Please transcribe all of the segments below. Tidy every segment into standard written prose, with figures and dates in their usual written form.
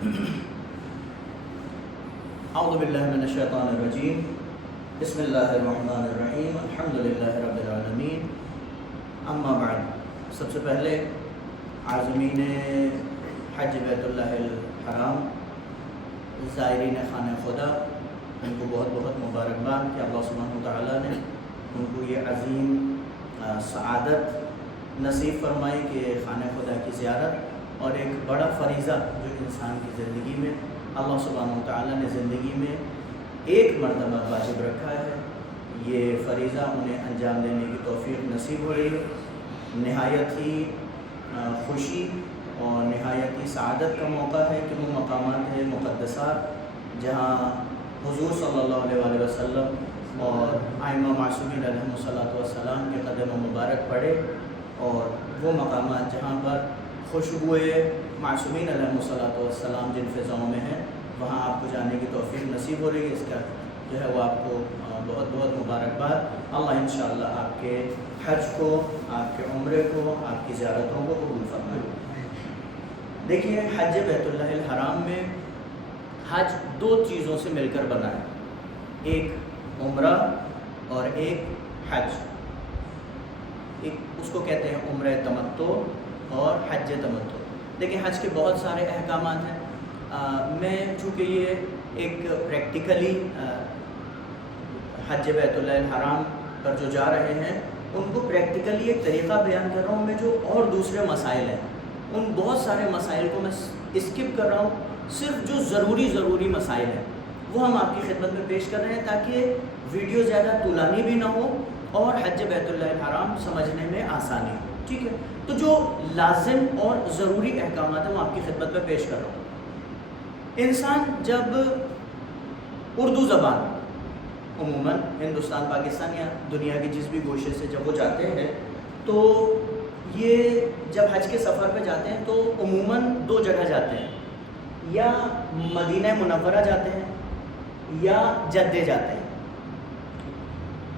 اعوذ باللہ من الشیطان الرجیم بسم اللہ الرحمن الرحیم الحمدللہ رب العالمین اما بعد۔ سب سے پہلے عازمین حج بیت اللہ الحرام، زائرین خانہ خدا، ان کو بہت بہت مبارکباد کہ اللہ سبحانہ وتعالیٰ نے ان کو یہ عظیم سعادت نصیب فرمائی کہ خانہ خدا کی زیارت اور ایک بڑا فریضہ جو انسان کی زندگی میں اللہ سبحانہ وتعالیٰ نے زندگی میں ایک مرتبہ واجب رکھا ہے، یہ فریضہ انہیں انجام دینے کی توفیق نصیب ہو رہی ہے۔ نہایت ہی خوشی اور نہایت ہی سعادت کا موقع ہے کہ وہ مقامات ہیں مقدسات جہاں حضور صلی اللہ علیہ وآلہ وسلم اور ائمہ معصومین علیہم الصلاۃ والسلام کے قدم مبارک پڑے، اور وہ مقامات جہاں پر خوشبوئے معصومین علیہم الصلاۃ والسلام جن فضاؤں میں ہیں، وہاں آپ کو جانے کی توفیق نصیب ہو رہی ہے۔ اس کا جو ہے وہ آپ کو بہت بہت مبارکباد۔ اللہ انشاءاللہ آپ کے حج کو، آپ کے عمرے کو، آپ کی زیارتوں کو قبول فرمائے۔ دیکھیے، حج بیت اللہ الحرام میں حج دو چیزوں سے مل کر بنا ہے، ایک عمرہ اور ایک حج۔ ایک اس کو کہتے ہیں عمرہ تمتع اور حج تمتع۔ دیکھیں، حج کے بہت سارے احکامات ہیں۔ میں چونکہ یہ ایک پریکٹیکلی حج بیت اللہ الحرام پر جو جا رہے ہیں ان کو پریکٹیکلی ایک طریقہ بیان کر رہا ہوں میں، جو اور دوسرے مسائل ہیں ان بہت سارے مسائل کو میں اسکپ کر رہا ہوں، صرف جو ضروری مسائل ہیں وہ ہم آپ کی خدمت میں پیش کر رہے ہیں تاکہ ویڈیو زیادہ طولانی بھی نہ ہو اور حج بیت اللہ الحرام سمجھنے میں آسانی ہو، ٹھیک ہے؟ تو جو لازم اور ضروری احکامات ہیں وہ آپ کی خدمت میں پیش کر رہا ہوں۔ انسان جب اردو زبان عموماً ہندوستان، پاکستان یا دنیا کے جس بھی گوشے سے جب وہ جاتے ہیں تو یہ جب حج کے سفر پہ جاتے ہیں تو عموماً دو جگہ جاتے ہیں، یا مدینہ منورہ جاتے ہیں یا جدہ جاتے ہیں۔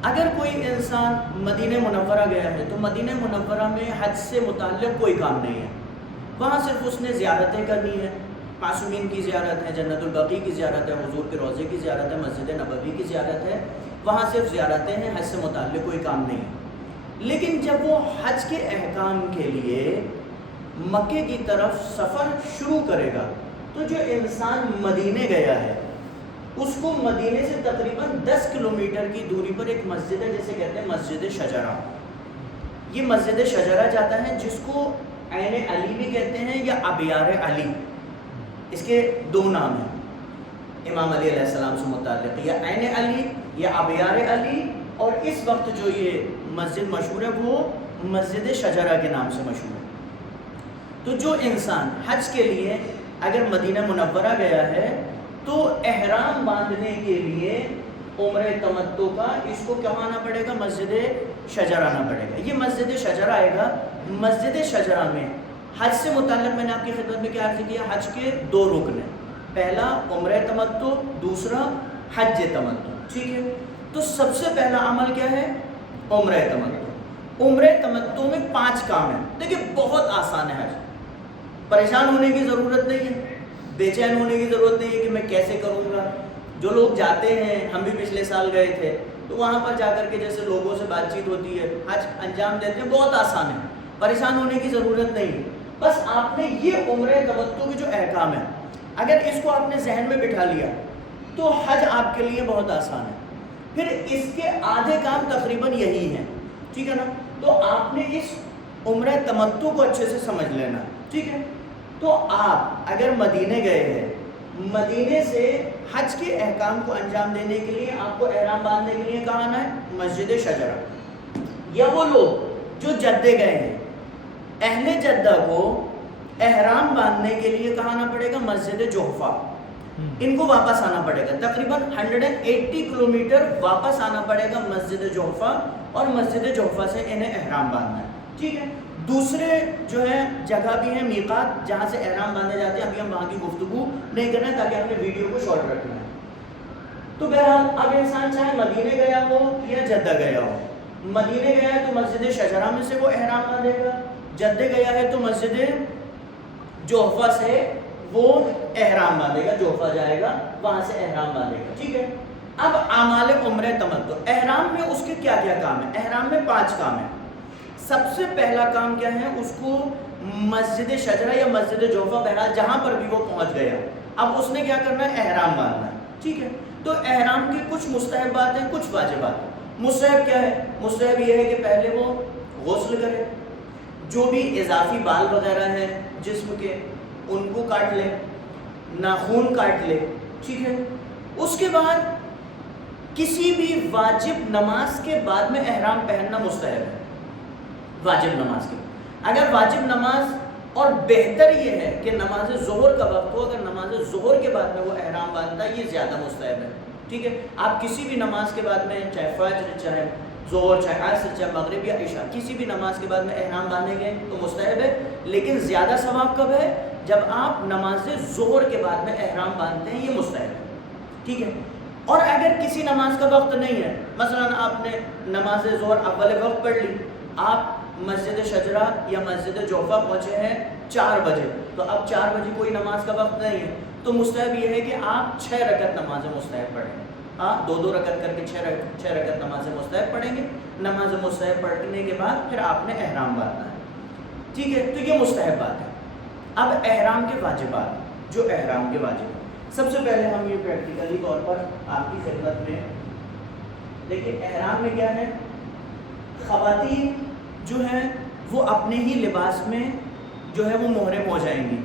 اگر کوئی انسان مدینہ منورہ گیا ہے تو مدینہ منورہ میں حج سے متعلق کوئی کام نہیں ہے، وہاں صرف اس نے زیارتیں کرنی ہے، معصومین کی زیارت ہے، جنت البقیع کی زیارت ہے، حضور کے روضے کی زیارت ہے، مسجد نبوی کی زیارت ہے، وہاں صرف زیارتیں ہیں، حج سے متعلق کوئی کام نہیں ہے۔ لیکن جب وہ حج کے احکام کے لیے مکے کی طرف سفر شروع کرے گا تو جو انسان مدینے گیا ہے اس کو مدینے سے تقریباً 10 کلومیٹر کی دوری پر ایک مسجد ہے جسے کہتے ہیں مسجد شجرہ۔ یہ مسجد شجرہ جاتا ہے جس کو عین علی بھی کہتے ہیں یا ابیار علی، اس کے دو نام ہیں امام علی علیہ السلام سے متعلق، یا عین علی یا ابیار علی، اور اس وقت جو یہ مسجد مشہور ہے وہ مسجد شجرہ کے نام سے مشہور ہے۔ تو جو انسان حج کے لیے اگر مدینہ منورہ گیا ہے تو احرام باندھنے کے لیے عمرہ تمتع کا اس کو کہاں آنا پڑے گا؟ مسجد شجرہ آنا پڑے گا۔ یہ مسجد شجرہ آئے گا۔ مسجد شجرہ میں حج سے متعلق میں نے آپ کی خدمت میں کیا عرض کیا، حج کے دو رکن ہیں، پہلا عمرہ تمتع، دوسرا حج تمتع، ٹھیک ہے؟ تو سب سے پہلا عمل کیا ہے؟ عمرہ تمتع۔ عمرہ تمتع میں 5 کام ہیں۔ دیکھیں، بہت آسان ہے حج، پریشان ہونے کی ضرورت نہیں ہے، بے چین ہونے کی ضرورت نہیں ہے کہ میں کیسے کروں گا۔ جو لوگ جاتے ہیں، ہم بھی پچھلے سال گئے تھے، تو وہاں پر جا کر کے جیسے لوگوں سے بات چیت ہوتی ہے، حج انجام دیتے ہیں، بہت آسان ہے، پریشان ہونے کی ضرورت نہیں ہے۔ بس آپ نے یہ عمرہ تمتع کے جو احکام ہیں اگر اس کو آپ نے ذہن میں بٹھا لیا تو حج آپ کے لیے بہت آسان ہے۔ پھر اس کے آدھے کام تقریباً یہی ہیں، ٹھیک ہے نا؟ تو آپ نے اس عمرہ تمتع کو اچھے سے سمجھ لینا، ٹھیک ہے؟ تو آپ اگر مدینے گئے ہیں، مدینے سے حج کے احکام کو انجام دینے کے لیے آپ کو احرام باندھنے کے لیے کہاں آنا ہے؟ مسجد شجرہ۔ یا وہ لوگ جو جدہ گئے ہیں، اہل جدہ کو احرام باندھنے کے لیے کہاں آنا پڑے گا؟ مسجد جحفہ۔ ان کو واپس آنا پڑے گا، تقریباً 180 کلومیٹر واپس آنا پڑے گا مسجد جحفہ، اور مسجد جحفہ سے انہیں احرام باندھنا ہے، ٹھیک ہے؟ دوسرے جو ہے جگہ بھی ہیں میقات جہاں سے احرام باندھے جاتے ہیں، ابھی ہم وہاں کی گفتگو نہیں کر رہے ہیں تاکہ ہم نے ویڈیو کو شارٹ رکھنا ہے۔ تو بہرحال اب انسان چاہے مدینے گیا ہو یا جدہ گیا ہو، مدینے گیا ہے تو مسجد شجرہ میں سے وہ احرام باندھے گا، جدہ گیا ہے تو مسجد جحفہ سے وہ احرام باندھے گا، جوفہ جائے گا، وہاں سے احرام باندھے گا، ٹھیک ہے۔ اب اعمال عمرہ تمتع، احرام میں اس کے کیا کیا کام ہیں؟ احرام میں 5 کام ہیں۔ سب سے پہلا کام کیا ہے؟ اس کو مسجد شجرہ یا مسجد جوفہ، بہرحال جہاں پر بھی وہ پہنچ گیا، اب اس نے کیا کرنا ہے؟ احرام باندھنا ہے، ٹھیک ہے۔ تو احرام کے کچھ مستحبات ہیں، کچھ واجبات ہیں۔ مستحب کیا ہے؟ مستحب یہ ہے کہ پہلے وہ غسل کرے، جو بھی اضافی بال وغیرہ ہیں جسم کے ان کو کاٹ لے، ناخون کاٹ لے، ٹھیک ہے۔ اس کے بعد کسی بھی واجب نماز کے بعد میں احرام پہننا مستحب ہے، واجب نماز کے بعد۔ اگر واجب نماز، اور بہتر یہ ہے کہ نماز ظہر کا وقت ہو، اگر نماز ظہر کے بعد میں وہ احرام باندھتا ہے، یہ زیادہ مستحب ہے، ٹھیک ہے۔ آپ کسی بھی نماز کے بعد میں، چاہے فجر، چاہے ظہر، چاہے عصر، چاہے مغرب یا عشاء، کسی بھی نماز کے بعد میں احرام باندھیں گے تو مستحب ہے، لیکن زیادہ ثواب کب ہے؟ جب آپ نماز ظہر کے بعد میں احرام باندھتے ہیں، یہ مستحب ہے، ٹھیک ہے۔ اور اگر کسی نماز کا وقت نہیں ہے، مثلا آپ نے نماز ظہر اول وقت پڑھ لی، آپ مسجد شجرہ یا مسجد جوفہ پہنچے ہیں 4 بجے، تو اب 4 بجے کوئی نماز کا وقت نہیں ہے، تو مستحب یہ ہے کہ آپ 6 رکعت نماز مستحب پڑھیں، آپ 2 رکعت کر کے 6 رکعت نماز مستحب پڑھیں گے۔ نماز مستحب پڑھنے کے بعد پھر آپ نے احرام باندھنا ہے، ٹھیک ہے۔ تو یہ مستحب بات ہے۔ اب احرام کے واجبات، جو احرام کے واجب، سب سے پہلے ہم یہ پریکٹیکلی طور پر آپ کی خدمت میں دیکھیں، احرام میں کیا ہے؟ خواتین جو ہیں وہ اپنے ہی لباس میں جو ہے وہ محرم ہو جائیں گی،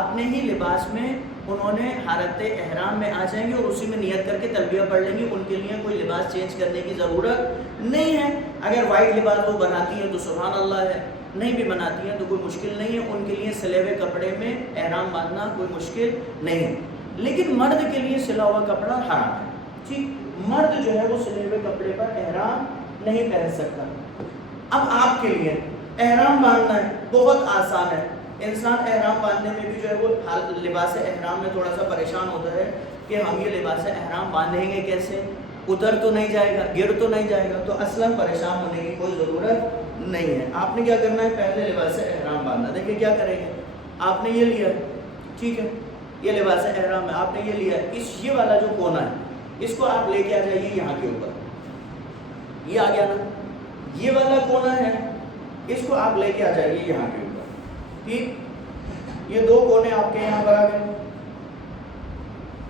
اپنے ہی لباس میں انہوں نے حالت احرام میں آ جائیں گے اور اسی میں نیت کر کے تلبیہ پڑھ لیں گے، ان کے لیے کوئی لباس چینج کرنے کی ضرورت نہیں ہے۔ اگر وائٹ لباس وہ بناتی ہیں تو سبحان اللہ ہے، نہیں بھی بناتی ہیں تو کوئی مشکل نہیں ہے، ان کے لیے سلے ہوئے کپڑے میں احرام باندھنا کوئی مشکل نہیں ہے۔ لیکن مرد کے لیے سلا ہوا کپڑا حرام ہے، ٹھیک، مرد جو ہے وہ سلے ہوئے کپڑے پر احرام نہیں پہن سکتا۔ اب آپ کے لیے احرام باندھنا ہے، بہت آسان ہے۔ انسان احرام باندھنے میں بھی جو ہے وہ لباس احرام میں تھوڑا سا پریشان ہوتا ہے کہ ہم یہ لباس احرام باندھیں گے کیسے، اتر تو نہیں جائے گا، گر تو نہیں جائے گا، تو اصلاً پریشان ہونے کی کوئی ضرورت نہیں ہے۔ آپ نے کیا کرنا ہے؟ پہلے لباس احرام باندھنا۔ دیکھیں کیا کریں گے، آپ نے یہ لیا، ٹھیک ہے، یہ لباس احرام ہے، آپ نے یہ لیا، یہ والا جو کونا ہے اس کو آپ لے کے آ جائیے یہاں کے اوپر، یہ آ گیا نا، یہ والا کونا ہے اس کو آپ لے کے آ جائیے یہاں کے اوپر، ٹھیک، یہ 2 کونے آپ کے یہاں پر آ گئے،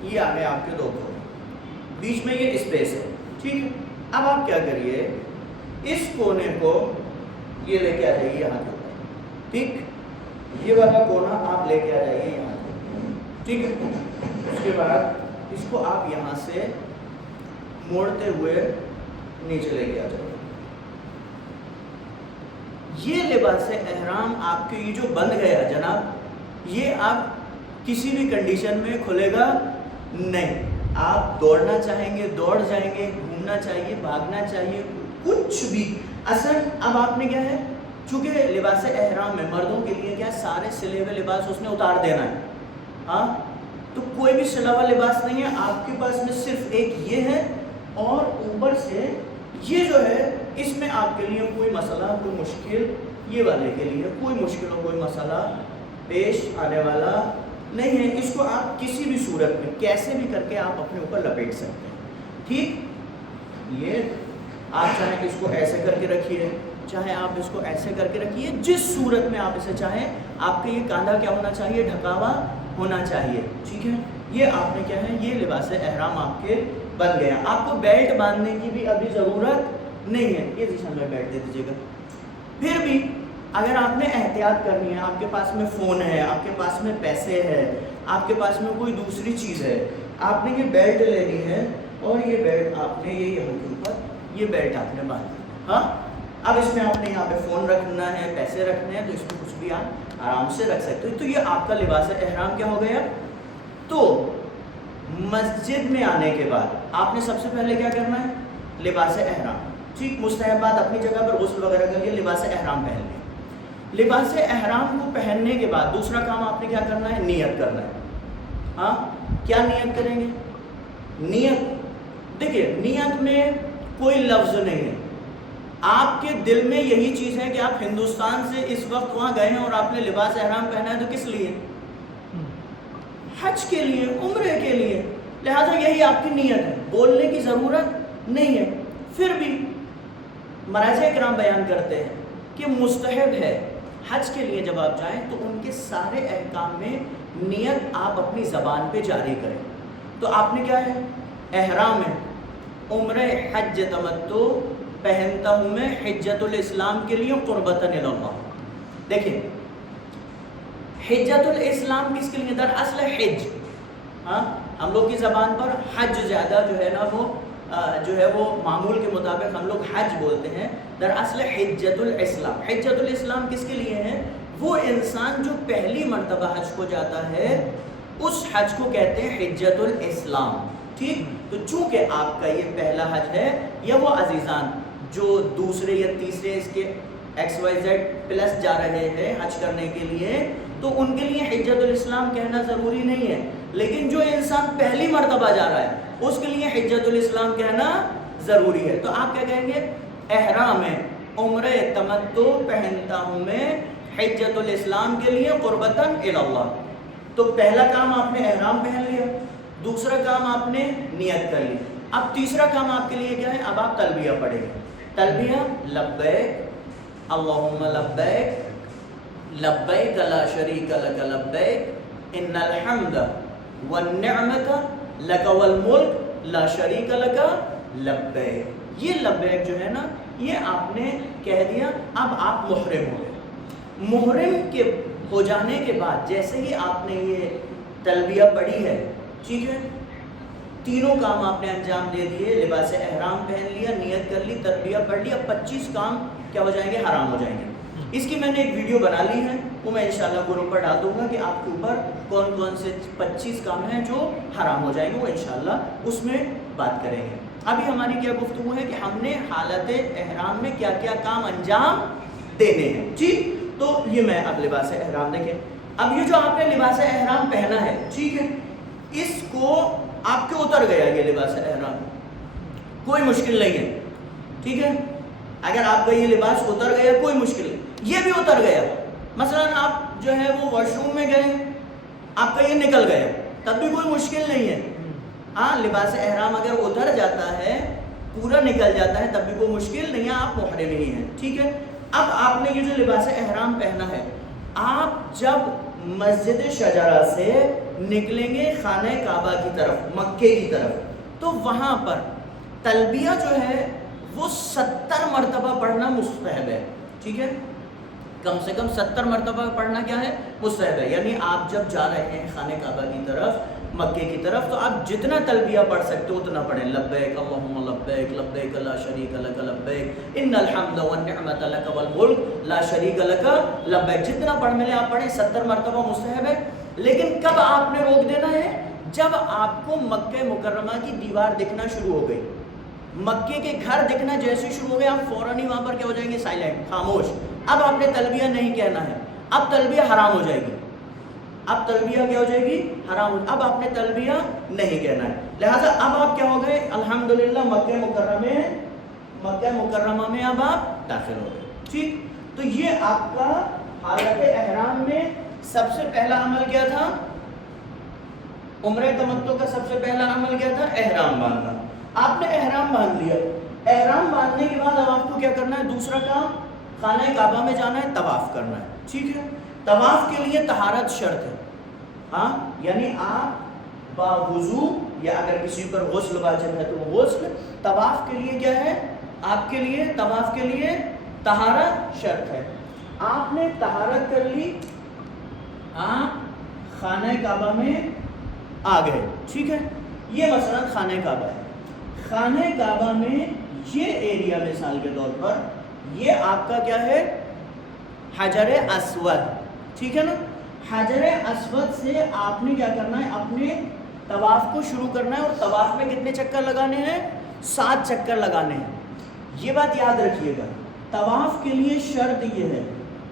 یہ آ گئے آپ کے 2 کونے، بیچ میں یہ اسپیس ہے، ٹھیک ہے۔ اب آپ کیا کریے، اس کونے کو یہ لے کے آ جائیے یہاں کے اوپر، ٹھیک، یہ والا کونا آپ لے کے آ جائیے یہاں کے، ٹھیک ہے۔ اس کے بعد اس کو آپ یہاں سے موڑتے ہوئے نیچے لے کے آ جائیے۔ یہ لباس احرام آپ کے یہ جو بند گیا جناب، یہ آپ کسی بھی کنڈیشن میں کھلے گا نہیں۔ آپ دوڑنا چاہیں گے دوڑ جائیں گے، گھومنا چاہیے بھاگنا چاہیے، کچھ بھی۔ اصل اب آپ نے کیا ہے، چونکہ لباس احرام میں مردوں کے لیے کیا سارے سلے ہوئے لباس اس نے اتار دینا ہے، ہاں، تو کوئی بھی سلا ہوا لباس نہیں ہے آپ کے پاس میں، صرف ایک یہ ہے، اور اوپر سے یہ جو ہے اس میں آپ کے لیے کوئی مسئلہ، کوئی مشکل، یہ والے کے لیے کوئی مشکل اور کوئی مسئلہ پیش آنے والا نہیں ہے۔ اس کو آپ کسی بھی صورت میں کیسے بھی کر کے آپ اپنے اوپر لپیٹ سکتے ہیں، ٹھیک۔ یہ آپ چاہیں اس کو ایسے کر کے رکھیے، چاہے آپ اس کو ایسے کر کے رکھیے، جس صورت میں آپ اسے چاہیں، آپ کا یہ کاندھا کیا ہونا چاہیے، ڈھکا ہوا ہونا چاہیے، ٹھیک ہے۔ یہ آپ نے کیا ہے، یہ لباس احرام آپ کے بن گیا۔ آپ کو بیلٹ باندھنے کی بھی ابھی ضرورت نہیں ہے، یہ دشا میں بیلٹ دے دیجیے گا۔ پھر بھی اگر آپ نے احتیاط کرنی ہے، آپ کے پاس میں فون ہے، آپ کے پاس میں پیسے ہے، آپ کے پاس میں کوئی دوسری چیز ہے، آپ نے یہ بیلٹ لینی ہے، اور یہ بیلٹ آپ نے یہ یہاں کے اوپر یہ بیلٹ آپ نے باندھنا، ہاں۔ اب اس میں آپ نے یہاں پہ فون رکھنا ہے، پیسے رکھنے ہیں، تو اس میں کچھ بھی آپ آرام سے رکھ سکتے ہو۔ تو یہ آپ کا لباس احرام کیا ہو گیا۔ تو مسجد میں آنے کے بعد آپ نے سب سے پہلے کیا کرنا ہے، لباس احرام، ٹھیک، مستحبات اپنی جگہ پر، غسل وغیرہ کر لیا، لباس احرام پہن لیا۔ لباس احرام کو پہننے کے بعد دوسرا کام آپ نے کیا کرنا ہے، نیت کرنا ہے، ہاں۔ کیا نیت کریں گے، نیت دیکھیے، نیت میں کوئی لفظ نہیں ہے، آپ کے دل میں یہی چیز ہے کہ آپ ہندوستان سے اس وقت وہاں گئے ہیں اور آپ نے لباس احرام پہنا ہے، تو کس لیے، حج کے لیے، عمرے کے لیے، لہٰذا یہی آپ کی نیت ہے، بولنے کی ضرورت نہیں ہے۔ پھر بھی مراجع کرام بیان کرتے ہیں کہ مستحب ہے حج کے لیے جب آپ جائیں تو ان کے سارے احکام میں نیت آپ اپنی زبان پہ جاری کریں۔ تو آپ نے کیا ہے؟ احرام ہے، عمرہ حج تمتع پہنتا ہوں میں حجت الاسلام کے لیے قربتاً اللہ۔ دیکھیں حجت الاسلام کس کے لیے؟ در اصل حج، ہاں ہم لوگ کی زبان پر حج زیادہ جو ہے نا وہ معمول کے مطابق ہم لوگ حج بولتے ہیں، در اصل حجت الاسلام۔ حجت الاسلام کس کے لیے ہے؟ وہ انسان جو پہلی مرتبہ حج کو جاتا ہے اس حج کو کہتے ہیں حجت الاسلام، ٹھیک؟ تو چونکہ آپ کا یہ پہلا حج ہے، یا وہ عزیزان جو دوسرے یا تیسرے اس کے XYZ+ جا رہے ہیں حج کرنے کے لیے، تو ان کے لیے حجت الاسلام کہنا ضروری نہیں ہے، لیکن جو انسان پہلی مرتبہ جا رہا ہے اس کے لیے حجت الاسلام کہنا ضروری ہے۔ تو آپ کیا کہیں گے؟ احرام ہے، عمرہ تمتع پہنتا ہوں میں حجت الاسلام کے لیے قربتاً اللہ۔ تو پہلا کام آپ نے احرام پہن لیا، دوسرا کام آپ نے نیت کر لی، اب تیسرا کام آپ کے لیے کیا ہے؟ اب آپ تلبیہ پڑھیں گے۔ تلبیہ لبیک اللہم لبیک لبیک لا شریک لک لبیک ان الحمد والنعمت لک والملک لا شریک لک لبیک۔ یہ لبیک جو ہے نا یہ آپ نے کہہ دیا، اب آپ محرم ہو گئے۔ محرم کے ہو جانے کے بعد جیسے ہی آپ نے یہ تلبیہ پڑھی ہے، ٹھیک ہے، تینوں کام آپ نے انجام دے دیے، لباس احرام پہن لیا، نیت کر لی، تلبیہ پڑھ لیا، 25 کام کیا ہو جائیں گے؟ حرام ہو جائیں گے۔ اس کی میں نے ایک ویڈیو بنا لی ہے، وہ میں انشاءاللہ گروپ پر ڈال دوں گا کہ آپ کے اوپر کون کون سے 25 کام ہیں جو حرام ہو جائیں گے، وہ انشاءاللہ اس میں بات کریں گے۔ ابھی ہماری کیا گفتگو ہے کہ ہم نے حالت احرام میں کیا کیا کام انجام دینے ہیں، ٹھیک؟ تو یہ میں اب لباس احرام دیکھیں، اب یہ جو آپ نے لباس احرام پہنا ہے، ٹھیک ہے، اس کو آپ کے اتر گیا یہ لباس احرام، کوئی مشکل نہیں ہے، ٹھیک ہے؟ اگر آپ کا یہ لباس اتر گیا کوئی مشکل نہیں، یہ بھی اتر گیا، مثلا آپ جو ہے وہ واش روم میں گئے، آپ کا یہ نکل گیا، تب بھی کوئی مشکل نہیں ہے۔ ہاں لباس احرام اگر اتر جاتا ہے، پورا نکل جاتا ہے، تب بھی کوئی مشکل نہیں ہے، آپ محرم ہی ہیں، ٹھیک ہے؟ اب آپ نے یہ جو لباس احرام پہنا ہے، آپ جب مسجد شجرہ سے نکلیں گے خانہ کعبہ کی طرف، مکے کی طرف، تو وہاں پر تلبیہ جو ہے وہ 70 مرتبہ پڑھنا مستحب ہے، ٹھیک ہے؟ کم سے کم 70 مرتبہ پڑھنا کیا ہے؟ مستحب ہے۔ یعنی آپ جب جا رہے ہیں خانہ کعبہ کی طرف، مکے کی طرف، تو آپ جتنا تلبیہ پڑھ سکتے ہو اتنا پڑھیں، لبیک اللہم لبیک لبیک لا شریک لک لبیک ان الحمد والنعمت لک والملک لا شریک لک لبیک، جتنا پڑھ ملے آپ پڑھیں، 70 مرتبہ مستحب ہے۔ لیکن کب آپ نے روک دینا ہے؟ جب آپ کو مکہ مکرمہ کی دیوار دکھنا شروع ہو گئی، مکے کے گھر دکھنا جیسے شروع ہو گئے، آپ فوراً ہی وہاں پر کیا ہو جائیں گے؟ سائلنٹ، خاموش۔ اب آپ نے تلبیہ نہیں کہنا ہے، اب تلبیہ حرام ہو جائے گی، اب تلبیہ کیا ہو جائے گی؟ حرام ہو، اب آپ نے تلبیہ نہیں کہنا ہے۔ لہٰذا اب آپ کیا ہو گئے؟ الحمدللہ مکہ مکرمہ میں اب آپ داخل ہو گئے، ٹھیک؟ تو یہ آپ کا حالت احرام میں سب سے پہلا عمل کیا تھا؟ عمرہ تمتع کا سب سے پہلا عمل کیا تھا؟ احرام باندھنا۔ آپ نے احرام باندھ لیا، احرام باندھنے کے بعد اب آپ کو کیا کرنا ہے؟ دوسرا کام خانہ کعبہ میں جانا ہے، طواف کرنا ہے، ٹھیک ہے؟ طواف کے لیے طہارت شرط ہے، ہاں، یعنی آپ باوضو، یا اگر کسی پر غسل واجب ہے تو وہ غسل، طواف کے لیے کیا ہے؟ آپ کے لیے طواف کے لیے طہارت شرط ہے۔ آپ نے طہارت کر لی، آپ خانہ کعبہ میں آ گئے، ٹھیک ہے؟ یہ مثلا خانہ کعبہ ہے، خانہ کعبہ میں یہ ایریا مثال کے طور پر یہ آپ کا کیا ہے؟ حجر اسود، ٹھیک ہے نا؟ حجر اسود سے آپ نے کیا کرنا ہے؟ اپنے طواف کو شروع کرنا ہے، اور طواف میں کتنے چکر لگانے ہیں؟ 7 چکر لگانے ہیں۔ یہ بات یاد رکھیے گا، طواف کے لیے شرط یہ ہے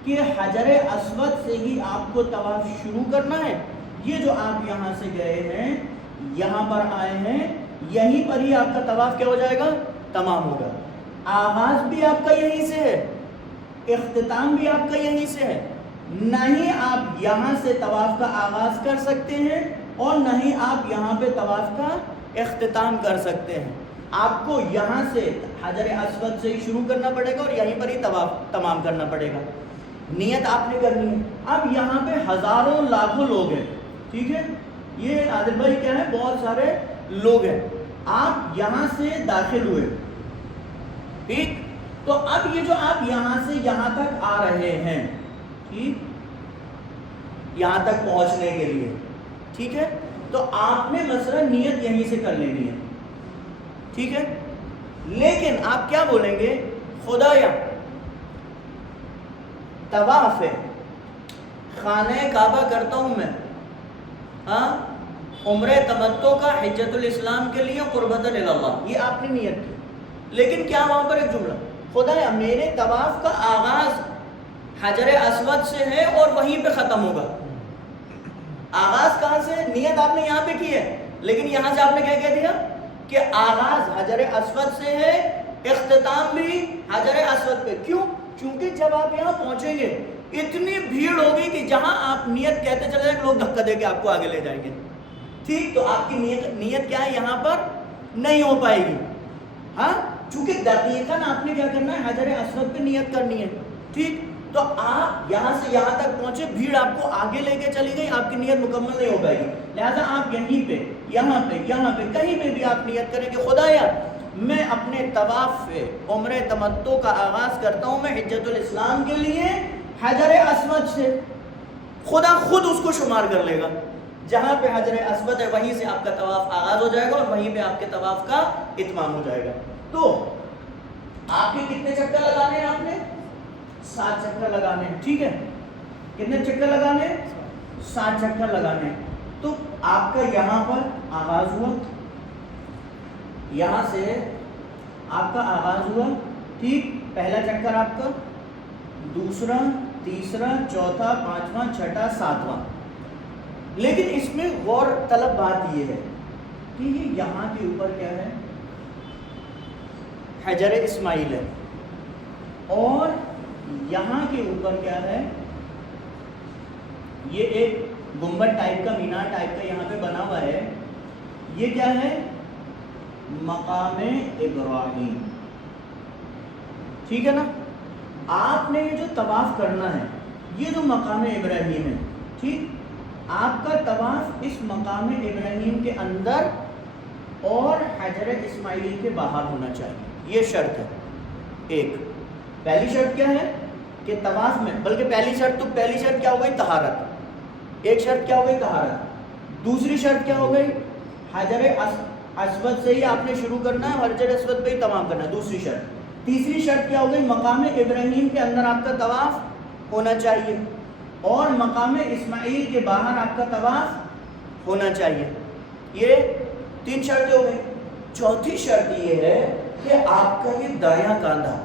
کہ حجر اسود سے ہی آپ کو طواف شروع کرنا ہے۔ یہ جو آپ یہاں سے گئے ہیں، یہاں پر آئے ہیں، یہیں پر ہی آپ کا طواف کیا ہو جائے گا؟ تمام ہوگا۔ آغاز بھی آپ کا یہیں سے ہے، اختتام بھی آپ کا یہیں سے ہے، نہ ہی آپ یہاں سے طواف کا آغاز کر سکتے ہیں، اور نہ ہی آپ یہاں پہ طواف کا اختتام کر سکتے ہیں. آپ کو یہاں سے حجر اسود سے ہی شروع کرنا پڑے گا اور یہیں پر ہی طواف تمام کرنا پڑے گا. نیت آپ نے کرنی ہے. اب یہاں پہ ہزاروں لاکھوں لوگ ہیں, ٹھیک ہے, یہ عادل بھائی کیا ہے, بہت سارے لوگ ہیں. آپ یہاں سے داخل ہوئے, ٹھیک, تو اب یہ جو آپ یہاں سے یہاں تک آ رہے ہیں, ٹھیک, یہاں تک پہنچنے کے لیے, ٹھیک ہے, تو آپ نے مثلا نیت یہیں سے کر لینی ہے, ٹھیک ہے. لیکن آپ کیا بولیں گے, خدایا طواف ہے, خانہ کعبہ کرتا ہوں میں, ہاں, عمرہ تمتع کا حجت الاسلام کے لیے قربۃ اللہ, یہ آپ نے نیت کی. لیکن کیا وہاں پر ایک جملہ, خدایا میرے طواف کا آغاز حجر اسود سے ہے اور وہیں پہ ختم ہوگا. آغاز کہاں سے, نیت آپ نے یہاں پہ کی ہے, لیکن یہاں سے آپ نے کیا کہہ دیا کہ آغاز حجر اسود سے ہے, اختتام بھی حجر اسود پہ. کیوں؟ کیونکہ جب آپ یہاں پہنچیں گے اتنی بھیڑ ہوگی کہ جہاں آپ نیت کہتے چلے جائیں لوگ دھکا دے کے آپ کو آگے لے جائیں گے, ٹھیک. تو آپ کی نیت کیا ہے, یہاں پر نہیں ہو پائے گی. ہاں, چونکہ دقیقاً آپ نے کیا کرنا ہے, حجر اسود پہ نیت کرنی ہے, ٹھیک. تو آپ یہاں سے یہاں تک پہنچے, بھیڑ آپ کو آگے لے کے چلی گئی, آپ کی نیت مکمل نہیں ہو پائے گی. لہٰذا آپ یہیں پہ, یہاں پہ, یہاں پہ, کہیں پہ بھی آپ نیت کریں کہ خدایا میں اپنے طواف سے عمرہ تمتع کا آغاز کرتا ہوں, میں حجت الاسلام کے لیے حجر اسود سے. خدا خود اس کو شمار کر لے گا, جہاں پہ حجر اسود ہے وہیں سے آپ کا طواف آغاز ہو جائے گا اور وہیں پہ آپ کے طواف کا اتمام ہو جائے گا. تو آپ کے کتنے چکر لگانے ہیں, آپ نے 7 چکر لگانے ہیں, ٹھیک ہے. کتنے چکر لگانے ہیں, 7 چکر لگانے ہیں. تو آپ کا یہاں پر آغاز ہوا, یہاں سے آپ کا آغاز ہوا, ٹھیک, پہلا چکر آپ کا, دوسرا, تیسرا, چوتھا, پانچواں, چھٹا, ساتواں. لیکن اس میں غور طلب بات یہ ہے کہ یہ یہاں کے اوپر کیا ہے, حجر اسماعیل ہے, اور یہاں کے اوپر کیا ہے, یہ ایک گنبد ٹائپ کا, مینار ٹائپ کا یہاں پہ بنا ہوا ہے. یہ کیا ہے, مقام ابراہیم, ٹھیک ہے نا. آپ نے یہ جو طواف کرنا ہے, یہ جو مقام ابراہیم ہے, ٹھیک, آپ کا طواف اس مقام ابراہیم کے اندر اور حجر اسماعیل کے باہر ہونا چاہیے. یہ شرط ہے ایک. پہلی شرط کیا ہے کہ طواف میں, بلکہ پہلی شرط کیا ہو گئی, طہارت. ایک شرط کیا ہو گئی, طہارت. دوسری شرط کیا ہو گئی, حجر اسود سے ہی آپ نے شروع کرنا ہے, حجر اسود پہ ہی تمام کرنا ہے, دوسری شرط. تیسری شرط کیا ہو گئی, مقام ابراہیم کے اندر آپ کا طواف ہونا چاہیے اور مقام اسماعیل کے باہر آپ کا طواف ہونا چاہیے. یہ 3 شرطیں ہو گئی. چوتھی شرط یہ ہے کہ آپ کا یہ دایاں کاندھا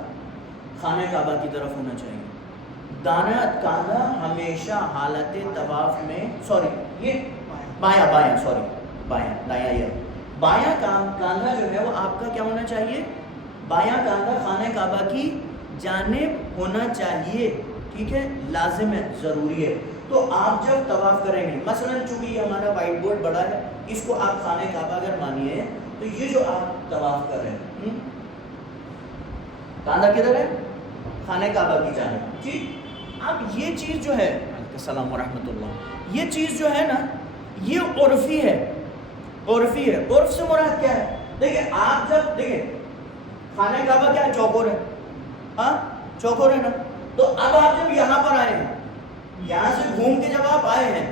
خانہ کعبہ کی طرف ہونا چاہیے. دایاں کاندھا ہمیشہ حالت طواف میں, یہ بایاں کاندھا جو ہے وہ آپ کا کیا ہونا چاہیے, بایاں کاندھا خانہ کعبہ کی جانب ہونا چاہیے, ٹھیک ہے, لازم ہے, ضروری ہے. تو آپ جب طواف کریں گے, مثلا چونکہ یہ ہمارا وائٹ بورڈ بڑا ہے, اس کو آپ خانہ کعبہ اگر مانیے, تو یہ جو آپ طواف کر رہے ہیں, کاندھا کدھر ہے, خانہ کعبہ کی جانب, ٹھیک. اب یہ چیز جو ہے, السلام ورحمۃ اللہ, یہ چیز جو ہے نا, یہ عرفی ہے. عرف سے مراد کیا ہے, دیکھیں آپ جب دیکھیں خانہ کعبہ کیا ہے, چوکور ہے, ہاں چوکور ہے نا. تو اب آپ جب یہاں پر آئے ہیں, یہاں سے گھوم کے جب آپ آئے ہیں,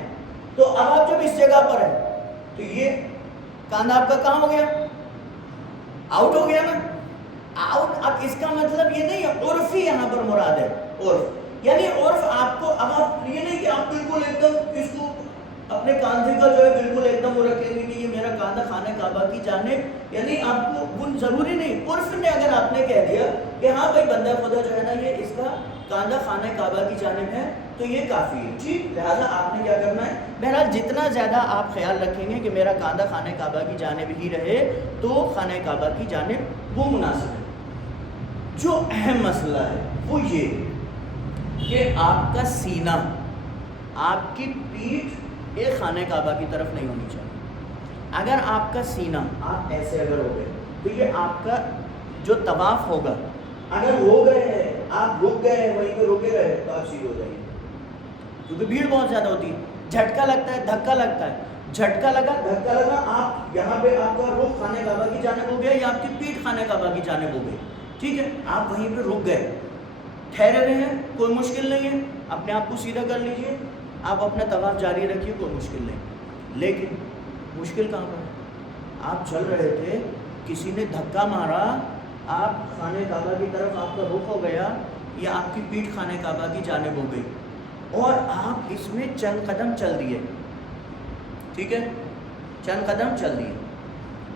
تو اب آپ جب اس جگہ پر ہیں, تو یہ کاندھا آپ کا کہاں ہو گیا, آؤٹ ہو گیا نا, آؤٹ. اب اس کا مطلب یہ نہیں ہے, عرفی یہاں پر مراد ہے, عرف یعنی عرف آپ کو, اب آپ یہ نہیں کہ آپ بالکل ایک دم اس کو اپنے کاندھے کا جو ہے بالکل ایک دم وہ رکھیں گے کہ یہ میرا کاندھا خانہ کعبہ کی جانب, یعنی آپ کو وہ ضروری نہیں. عرف نے اگر آپ نے کہہ دیا کہ ہاں بھائی بندہ خدا جو ہے نا یہ اس کا کاندھا خانہ کعبہ کی جانب ہے, تو یہ کافی ہے, ٹھیک. لہٰذا آپ نے کیا کرنا ہے, بہرحال جتنا زیادہ آپ خیال رکھیں گے کہ میرا کاندھا خانہ کعبہ کی جانب ہی رہے, تو خانہ کعبہ کی جانب وہ مناسب ہے. جو اہم مسئلہ ہے وہ یہ کہ آپ کا سینہ, آپ کی پیٹھ ایک خانہ کعبہ کی طرف نہیں ہونی چاہیے. اگر آپ کا سینہ آپ ایسے اگر ہو گئے تو یہ آپ کا جو طواف ہوگا اگر ہو گئے ہیں آپ رک گئے ہیں وہیں پہ رکے رہے تو آپ سیدھے ہو جائیے, کیونکہ بھیڑ بہت زیادہ ہوتی ہے. جھٹکا لگتا ہے, دھکا لگتا ہے, جھٹکا لگا دھکا لگا, آپ یہاں پہ آپ کا رخ خانہ کعبہ کی جانب ہو گیا یا آپ کی پیٹھ خانہ کعبہ کی جانب ہو گئی, ٹھیک ہے, آپ وہیں پہ رک گئے, ٹھہرے رہے ہیں, کوئی مشکل نہیں ہے, اپنے آپ کو سیدھا کر لیجئے, آپ اپنا طواف جاری رکھیے, کوئی مشکل نہیں. لیکن مشکل کہاں پر ہے؟ آپ چل رہے تھے, کسی نے دھکا مارا, آپ خانہ کعبہ کی طرف آپ کا رخ ہو گیا یا آپ کی پیٹھ خانہ کعبہ کی جانب ہو گئی اور آپ اس میں چند قدم چل دیے, ٹھیک ہے, چند قدم چل دیے.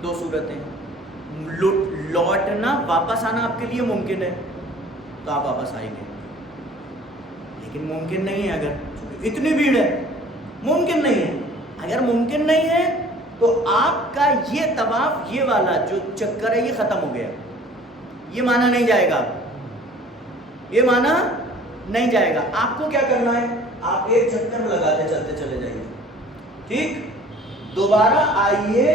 دو صورتیں, لوٹنا واپس آنا آپ کے لیے ممکن ہے تو آپ واپس آئیں گے, لیکن ممکن نہیں ہے اگر اتنی بھیڑ ہے, ممکن نہیں ہے. اگر ممکن نہیں ہے تو آپ کا یہ طواف یہ والا جو چکر ہے یہ ختم ہو گیا, یہ مانا نہیں جائے گا, یہ مانا نہیں جائے گا. آپ کو کیا کرنا ہے, آپ ایک چکر لگاتے چلتے چلے جائیے, ٹھیک, دوبارہ آئیے.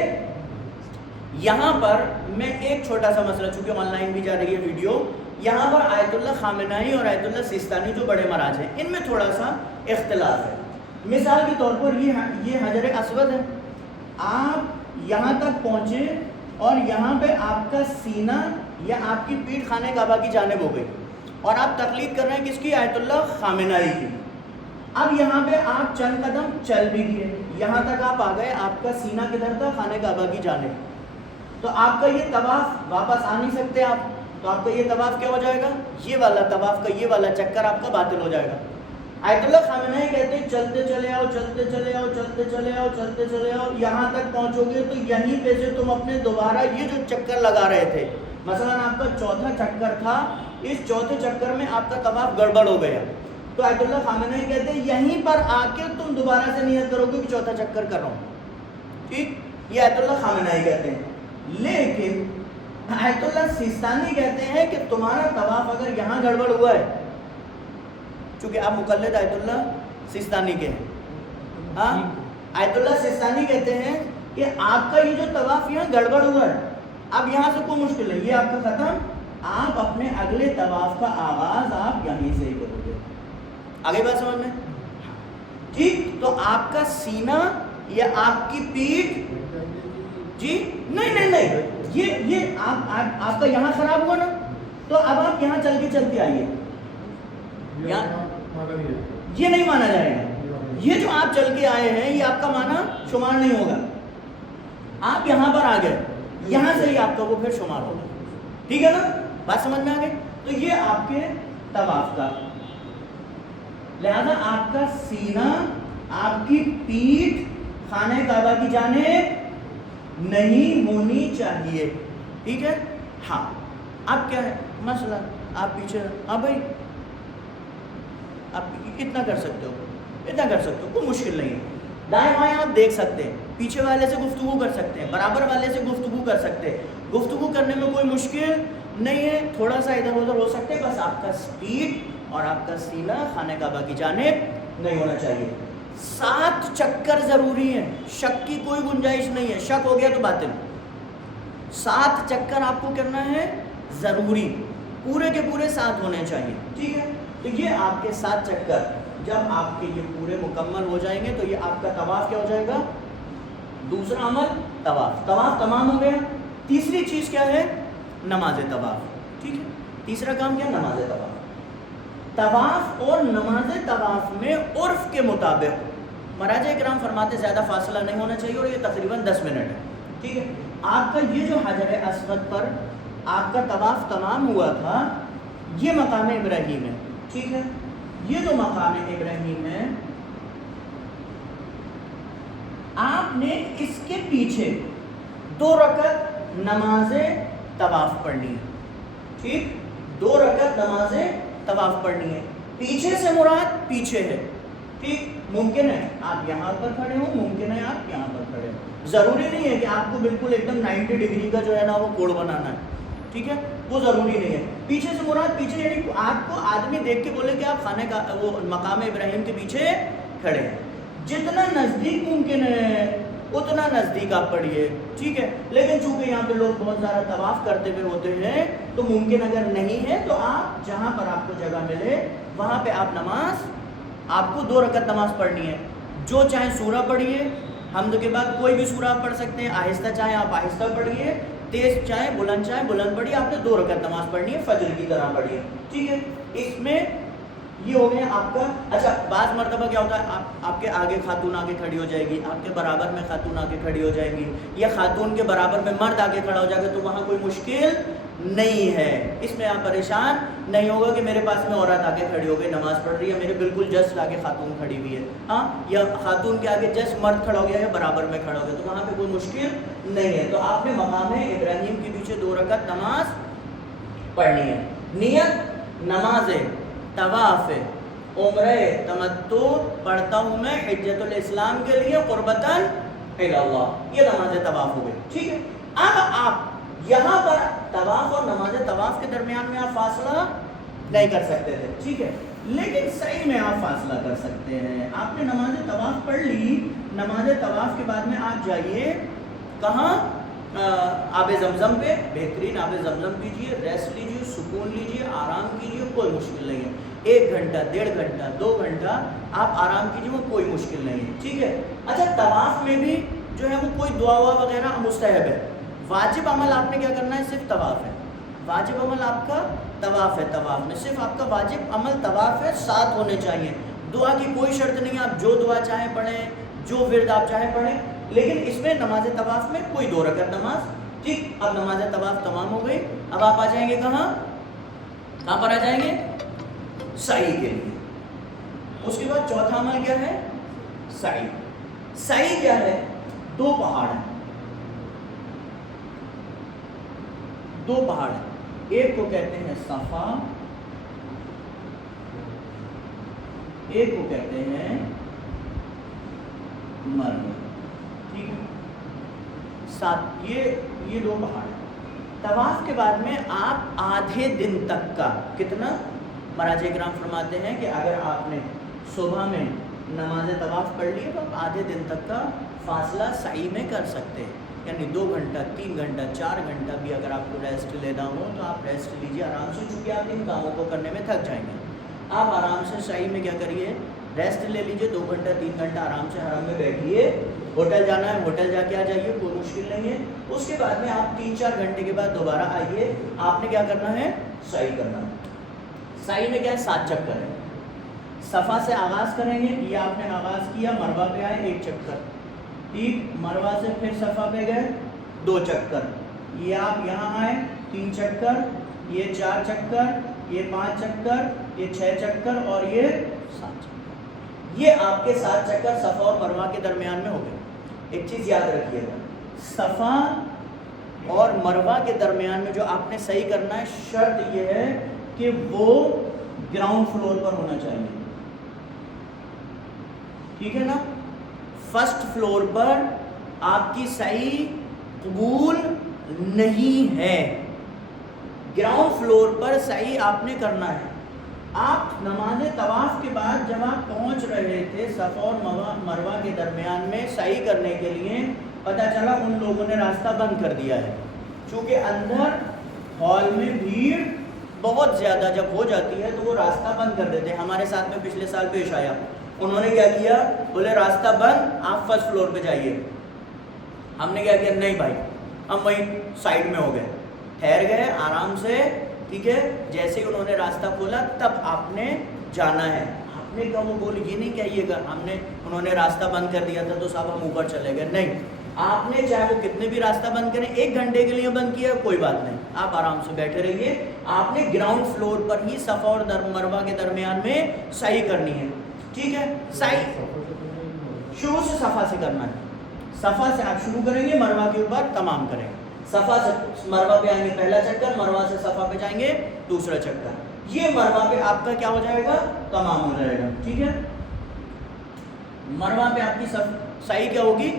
یہاں پر میں ایک چھوٹا سا مسئلہ, چونکہ آن لائن بھی جا رہی ہے ویڈیو, یہاں پر آیت اللہ خامنائی اور آیت اللہ سیستانی جو بڑے مراج ہیں ان میں تھوڑا سا اختلاف ہے. مثال کے طور پر یہ حجر اسود ہے, آپ یہاں تک پہنچے اور یہاں پہ آپ کا سینہ یا آپ کی پیٹھ خانہ کعبہ کی جانب ہو گئی اور آپ تقلید کر رہے ہیں کس کی, آیت اللہ خامنائی کی. اب یہاں پہ آپ چند قدم چل بھی دیے, یہاں تک آپ آ گئے, آپ کا سینہ کدھر تھا, خانہ کعبہ کی جانب, تو آپ کا یہ طواف واپس آ نہیں سکتے آپ, تو آپ کا یہ طواف کیا ہو جائے گا, یہ والا طواف کا یہ والا چکر آپ کا باطل ہو جائے گا. آیت اللہ خامنائی کہتے ہیں چلتے چلے آؤ, چلتے چلے آؤ, چلتے چلے آؤ, چلتے چلے آؤ, یہاں تک پہنچو گے تو یہیں پہ سے تم اپنے دوبارہ یہ جو چکر لگا رہے تھے, مثلا آپ کا چوتھا چکر تھا, اس چوتھے چکر میں آپ کا طواف گڑبڑ ہو گیا, تو آیت اللہ خامنائی کہتے ہیں یہیں پر آ کے تم دوبارہ سے نیت کرو گے کہ چوتھا چکر کر رہا ہوں, ٹھیک, یہ آیت اللہ خامنائی کہتے ہیں. لیکن آیت اللہ سیستانی کہتے ہیں کہ تمہارا طواف اگر یہاں گڑبڑ ہوا ہے, چونکہ آپ مقلد آیت اللہ سیستانی کے ہیں, ہاں, آیت اللہ سیستانی کہتے ہیں کہ آپ کا یہ جو طواف یہاں گڑبڑ ہوا ہے, اب یہاں سے کوئی مشکل نہیں, یہ آپ کا ختم, آپ اپنے اگلے طواف کا آغاز آپ یہیں سے ہی کرو گے. آگے بات سمجھ میں, ٹھیک, تو آپ کا سینہ یا آپ کی پیٹھ, جی نہیں, یہ آپ کا یہاں خراب ہوا نا, تو اب آپ یہاں چل کے چلتے آئیے, یہ نہیں مانا جائے گا. یہ جو آپ چل کے آئے ہیں یہ آپ کا مانا شمار نہیں ہوگا, آپ یہاں پر آ گئے, یہاں سے ہی آپ کا وہ پھر شمار ہوگا, ٹھیک ہے نا, بات سمجھ میں آ گئی. تو یہ آپ کے طواف کا, لہذا آپ کا سینہ آپ کی پیٹھ خانہ کعبہ کی جانب نہیں ہونی چاہیے, ٹھیک ہے. ہاں, اب کیا ہے مسئلہ, آپ پیچھے, ہاں بھائی آپ اتنا کر سکتے ہو, اتنا کر سکتے ہو, کوئی مشکل نہیں ہے, دائیں بائیں آپ دیکھ سکتے ہیں, پیچھے والے سے گفتگو کر سکتے ہیں, برابر والے سے گفتگو کر سکتے ہیں, گفتگو کرنے میں کوئی مشکل نہیں ہے, تھوڑا سا ادھر ادھر ہو سکتے ہیں, بس آپ کا سپیڈ اور آپ کا سینہ خانہ کعبہ کی جانب نہیں ہونا چاہیے. 7 چکر ضروری ہیں, شک کی کوئی گنجائش نہیں ہے, شک ہو گیا تو باطل. 7 چکر آپ کو کرنا ہے ضروری, پورے کے پورے 7 ہونے چاہیے, ٹھیک ہے. تو یہ آپ کے 7 چکر جب آپ کے یہ پورے مکمل ہو جائیں گے تو یہ آپ کا طواف کیا ہو جائے گا, دوسرا عمل طواف تمام ہو گیا. تیسری چیز کیا ہے, نماز طواف, ٹھیک ہے. تیسرا کام کیا, نماز طواف. طواف اور نماز طواف میں عرف کے مطابق مراجع کرام فرماتے زیادہ فاصلہ نہیں ہونا چاہیے اور یہ تقریباً 10 منٹ ہے, ٹھیک ہے. آپ کا یہ جو حجر اسود پر آپ کا طواف تمام ہوا تھا, یہ مقام ابراہیم ہے, ٹھیک ہے. یہ جو مقام ابراہیم ہے, آپ نے اس کے پیچھے 2 رکعت نماز طواف پڑھنی ہے, ٹھیک, 2 رکعت نماز طواف پڑھنی ہے. پیچھے سے مراد پیچھے ہے, ٹھیک. ممکن ہے آپ یہاں پر کھڑے ہوں, ممکن ہے آپ یہاں پر کھڑے ہوں, ضروری نہیں ہے کہ آپ کو بالکل ایک دم 90 ڈگری کا جو ہے نا وہ کوڑ بنانا ہے, ٹھیک ہے, وہ ضروری نہیں ہے. پیچھے سے مراد پیچھے یعنی آپ کو آدمی دیکھ کے بولے کہ آپ خانے کا وہ مقام ابراہیم کے پیچھے کھڑے ہیں. جتنا نزدیک ممکن ہے اتنا نزدیک آپ پڑھیے، ٹھیک ہے. لیکن چونکہ یہاں پہ لوگ بہت زیادہ طواف کرتے ہوئے ہوتے ہیں تو ممکن اگر نہیں ہے تو آپ جہاں پر آپ کو جگہ ملے وہاں پہ آپ کو 2 رکعت نماز پڑھنی ہے. جو چاہیں سورہ پڑھیے، حمد کے بعد کوئی بھی سورہ آپ پڑھ سکتے ہیں. آہستہ چاہیں آپ آہستہ پڑھیے، تیز چاہیں بلند پڑھیے. آپ نے 2 رکعت نماز پڑھنی ہے، فجر کی طرح پڑھیے، ٹھیک ہے. اس میں یہ ہو گیا آپ کا. اچھا، بعض مرتبہ کیا ہوتا ہے آپ کے آگے خاتون آ کے کھڑی ہو جائے گی، آپ کے برابر میں خاتون آ کے کھڑی ہو جائیں گی، یا خاتون کے برابر میں مرد آ کے کھڑا ہو جائے گا، تو وہاں کوئی مشکل نہیں ہے. اس میں آپ پریشان نہیں ہوگا کہ میرے پاس میں عورت آ کے کھڑی ہو گئی نماز پڑھ رہی ہے، میرے بالکل جسٹ آگے خاتون کھڑی ہوئی ہے، ہاں، یا خاتون کے آگے جسٹ مرد کھڑا ہو گیا ہے برابر میں کھڑا ہو گیا، تو وہاں پہ کوئی مشکل نہیں ہے. تو آپ نے مقام ابراہیم کے پیچھے 2 رکعت نماز پڑھنی ہے. نیت نماز طواف عمرہ تمتع پڑھتا ہوں میں حجۃ الاسلام کے لیے قربتاً الی اللہ، یہ نماز طواف ہو گئی، ٹھیک ہے. اب آپ یہاں پر طواف اور نماز طواف کے درمیان میں آپ فاصلہ نہیں کر سکتے تھے، ٹھیک ہے، لیکن صحیح میں آپ فاصلہ کر سکتے ہیں. آپ نے نماز طواف پڑھ لی، نماز طواف کے بعد میں آپ جائیے کہاں؟ آب زمزم پہ، بہترین آب زمزم پیجیے، ریسٹ لیجیے، سکون لیجیے، آرام کیجیے، کوئی مشکل نہیں ہے. 1 گھنٹہ 1.5 گھنٹہ 2 گھنٹہ آپ آرام کیجیے، وہ کوئی مشکل نہیں ہے، ٹھیک ہے. اچھا، طواف میں بھی جو ہے وہ کوئی دعا وغیرہ مستحب ہے. واجب عمل آپ نے کیا کرنا ہے؟ صرف طواف ہے. واجب عمل آپ کا طواف ہے. طواف میں صرف آپ کا واجب عمل طواف ہے، 7 ہونے چاہیے. دعا کی کوئی شرط نہیں ہے، آپ جو دعا چاہیں پڑھیں، جو ورد آپ چاہیں پڑھیں. لیکن اس میں نماز طواف میں کوئی 2 رکعت نماز، ٹھیک. اب نماز طواف تمام ہو گئی. اب آپ آ جائیں گے کہاں پر آ جائیں گے؟ سعی کے لیے. اس کے بعد چوتھا عمل کیا ہے؟ سعی. سعی کیا ہے؟ 2 پہاڑ ہیں، 2 پہاڑ ہیں. ایک کو کہتے ہیں صفا، ایک کو کہتے ہیں مروہ، ٹھیک ہے. یہ 2 پہاڑ ہیں. طواف کے بعد میں آپ آدھے دن تک کا کتنا، مراجع کرام فرماتے ہیں کہ اگر آپ نے صبح میں نماز طواف پڑھ لی تو آپ آدھے دن تک کا فاصلہ سعی میں کر سکتے ہیں. یعنی 2 گھنٹہ 3 گھنٹہ 4 گھنٹہ بھی اگر آپ کو ریسٹ لینا ہو تو آپ ریسٹ لیجیے آرام سے، چونکہ آپ ان کاموں کو کرنے میں تھک جائیں گے. آپ آرام سے سعی میں کیا کریے؟ ریسٹ لے لیجیے. 2 گھنٹہ 3 گھنٹہ آرام سے حرم میں بیٹھیے. ہوٹل جانا ہے ہوٹل جا کے آ جائیے، کوئی مشکل نہیں ہے. اس کے بعد میں آپ 3-4 گھنٹے کے بعد دوبارہ آئیے. آپ نے کیا کرنا ہے؟ سعی کرنا ہے. سعی میں کیا ہے؟ 7 چکر ہے. صفا سے آغاز کریں گے، یہ آپ نے آغاز کیا، مروہ پہ آئے 1 چکر، ٹھیک. مروہ سے پھر صفا پہ گئے 2 چکر، یہ آپ یہاں آئے 3 چکر، یہ 4 چکر، یہ 5 چکر، یہ 6 چکر اور یہ 7 چکر. یہ آپ کے 7 چکر صفا اور مروہ کے درمیان میں ہو گئے. ایک چیز یاد رکھیے گا، صفا اور مروہ کے درمیان میں جو آپ نے صحیح کرنا ہے، شرط یہ ہے کہ وہ گراؤنڈ فلور پر ہونا چاہیے، ٹھیک ہے نا. فرسٹ فلور پر آپ کی صحیح قبول نہیں ہے. گراؤنڈ فلور پر صحیح آپ نے کرنا ہے. آپ نماز طواف کے بعد جب آپ پہنچ رہے تھے صفا اور مروہ کے درمیان میں صحیح کرنے کے لیے، پتہ چلا ان لوگوں نے راستہ بند کر دیا ہے. چونکہ اندر ہال میں بھیڑ بہت زیادہ جب ہو جاتی ہے تو وہ راستہ بند کر دیتے ہیں. ہمارے ساتھ میں پچھلے سال پیش آیا، انہوں نے کیا کیا؟ بولے راستہ بند، آپ فرسٹ فلور پہ جائیے. ہم نے کیا کیا؟ نہیں بھائی، ہم وہیں سائڈ میں ہو گئے، ٹھہر گئے آرام سے، ٹھیک ہے. جیسے ہی انہوں نے راستہ کھولا تب آپ نے جانا ہے. آپ نے کہا وہ بول یہ نہیں کہیے گا انہوں نے راستہ بند کر دیا تھا تو صاحب ہم اوپر چلے گئے. نہیں، آپ نے چاہے وہ کتنے بھی راستہ بند کریں، 1 گھنٹے کے لیے بند کیا کوئی بات نہیں، آپ آرام سے بیٹھے رہیے. آپ نے گراؤنڈ فلور پر ہی صفا اور مروہ کے درمیان میں صحیح کرنی ہے، ٹھیک ہے. صحیح شروع سے صفا سے کرنا ہے. صفا سے آپ شروع کریں گے، مروہ کے اوپر تمام کریں گے. صفا سے مروہ پہ آئیں گے پہلا چکر، مروہ سے صفا پہ جائیں گے دوسرا چکر. یہ مروہ پہ آپ کا کیا ہو جائے گا؟ تمام ہو جائے گا، ٹھیک ہے. مروہ پہ آپ کی صحیح کیا ہوگی؟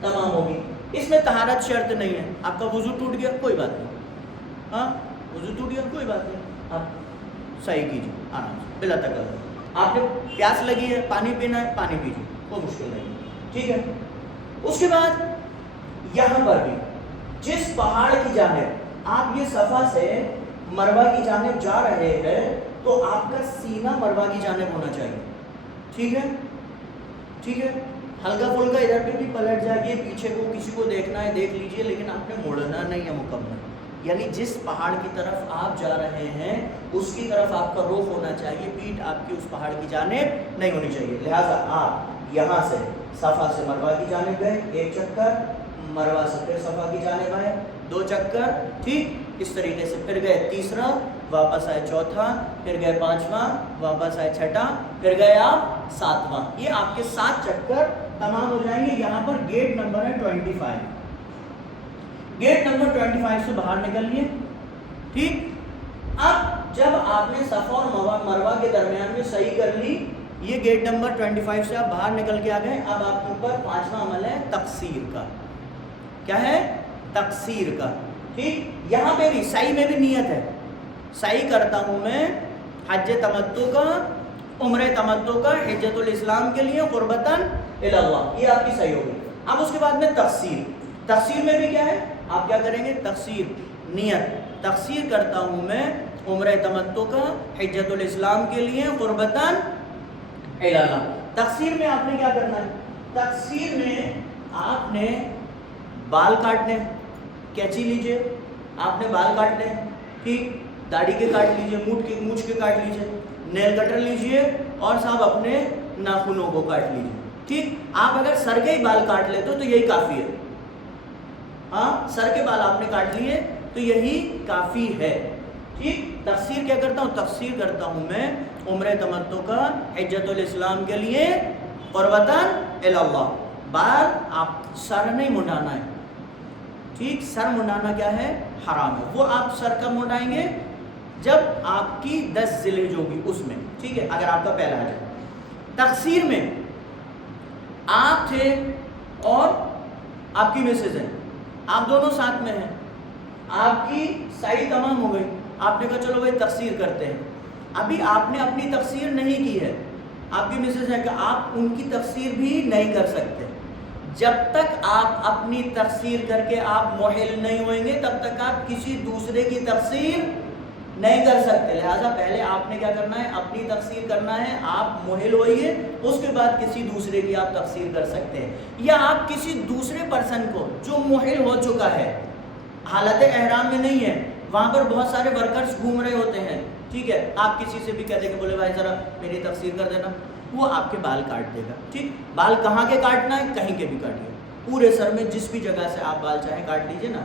تمام ہوگی. اس میں طہارت شرط نہیں ہے. آپ کا وضو ٹوٹ گیا کوئی بات نہیں، ہاں وضو ٹوٹ گیا کوئی بات نہیں، آپ صحیح کیجیے آرام سے بلا تکلف. آپ نے پیاس لگی ہے، پانی پینا ہے، پانی پیجیے، کوئی مشکل نہیں ہے، ٹھیک ہے۔ اس کے بعد یہاں پر بھی جس پہاڑ کی جانب آپ یہ صفا سے مروہ کی جانب جا رہے ہیں تو آپ کا سینہ مروہ کی جانب ہونا چاہیے، ٹھیک ہے، ٹھیک ہے۔ ہلکا پھلکا ادھر پہ بھی پلٹ جائیے، پیچھے کو کسی کو دیکھنا ہے دیکھ لیجئے، لیکن آپ نے مڑنا نہیں ہے مکمل، یعنی جس پہاڑ کی طرف آپ جا رہے ہیں اس کی طرف آپ کا رخ ہونا چاہیے، پیٹھ آپ کی اس پہاڑ کی جانب نہیں ہونی چاہیے۔ لہٰذا آپ یہاں سے صفا سے مروہ کی جانب گئے، ایک چکر، مروہ سے پھر صفا کی جانب آئے، دو چکر، ٹھیک، اس طریقے سے پھر گئے تیسرا، واپس آئے چوتھا، پھر گئے پانچواں، واپس آئے چھٹا، پھر گئے آپ ساتواں۔ یہ آپ کے 7 چکر تمام ہو جائیں گے۔ یہاں پر گیٹ نمبر ہے 25، گیٹ نمبر 25 سے باہر نکل لیے، ٹھیک۔ اب جب آپ نے صفا اور مروہ کے درمیان میں صحیح کر لی، یہ گیٹ نمبر 25 سے آپ باہر نکل کے آ گئے، اب آپ کے اوپر 5واں عمل ہے تقصیر کا۔ کیا ہے؟ تقصیر کا، ٹھیک۔ یہاں پہ بھی سعی میں بھی نیت ہے، سعی کرتا ہوں میں حج تمتع کا، عمرہ تمتع کا، حجۃ الاسلام کے لیے قربتاً الی اللہ، یہ آپ کی صحیح ہوگی۔ اب اس کے بعد میں تقصیر، تقصیر میں بھی کیا ہے؟ آپ کیا کریں گے؟ تقصیر، نیت، تقصیر کرتا ہوں میں عمرہ تمتع کا، حجۃ الاسلام کے لیے قربتاً الی اللہ۔ تقصیر میں آپ نے کیا کرنا ہے؟ تقصیر میں آپ نے بال کاٹنے، کینچی لیجئے، آپ نے بال کاٹنے، ٹھیک، داڑھی کے کاٹ لیجئے، مونچھ کے کاٹ لیجئے، نیل کٹر لیجئے، اور صاحب اپنے ناخنوں کو کاٹ لیجئے، ٹھیک۔ آپ اگر سر کے ہی بال کاٹ لیتے ہو تو یہی کافی ہے، ہاں، سر کے بال آپ نے کاٹ لیے تو یہی کافی ہے، ٹھیک۔ تقصیر کیا کرتا ہوں؟ تقصیر کرتا ہوں میں عمرہ تمتع کا، حجۃ الاسلام کے لیے قربتاً الی اللہ۔ بال آپ سر نہیں منڈانا ہے، ٹھیک، سر منڈانا کیا ہے؟ حرام ہے۔ وہ آپ سر کب منڈائیں گے؟ جب آپ کی 10 ذی الحجہ ہوگی اس میں، ٹھیک ہے، اگر آپ کا پہلا حج ہے۔ تقصیر میں آپ تھے اور آپ کی مسز ہے، آپ دونوں ساتھ میں ہیں، آپ کی سعی تمام ہو گئی، آپ نے کہا چلو بھائی تقصیر کرتے ہیں۔ ابھی آپ نے اپنی تقصیر نہیں کی ہے، آپ کی مسز ہے کہ آپ ان کی تقصیر بھی نہیں کر سکتے۔ جب تک آپ اپنی تقصیر کر کے آپ مؤہل نہیں ہوئیں گے تب تک آپ کسی دوسرے کی تقصیر نہیں کر سکتے۔ لہٰذا پہلے آپ نے کیا کرنا ہے؟ اپنی تقصیر کرنا ہے، آپ مؤہل ہوئیے، اس کے بعد کسی دوسرے کی آپ تقصیر کر سکتے ہیں، یا آپ کسی دوسرے پرسن کو جو مؤہل ہو چکا ہے، حالت احرام میں نہیں ہے، وہاں پر بہت سارے ورکرز گھوم رہے ہوتے ہیں، ٹھیک ہے، آپ کسی سے بھی کہتے کہ بولے بھائی ذرا میری تقصیر کر دینا، وہ آپ کے بال کاٹ دے گا، ٹھیک۔ بال کہاں کے کاٹنا ہے؟ کہیں کے بھی کاٹیے، پورے سر میں جس بھی جگہ سے آپ بال چاہیں کاٹ لیجئے نا،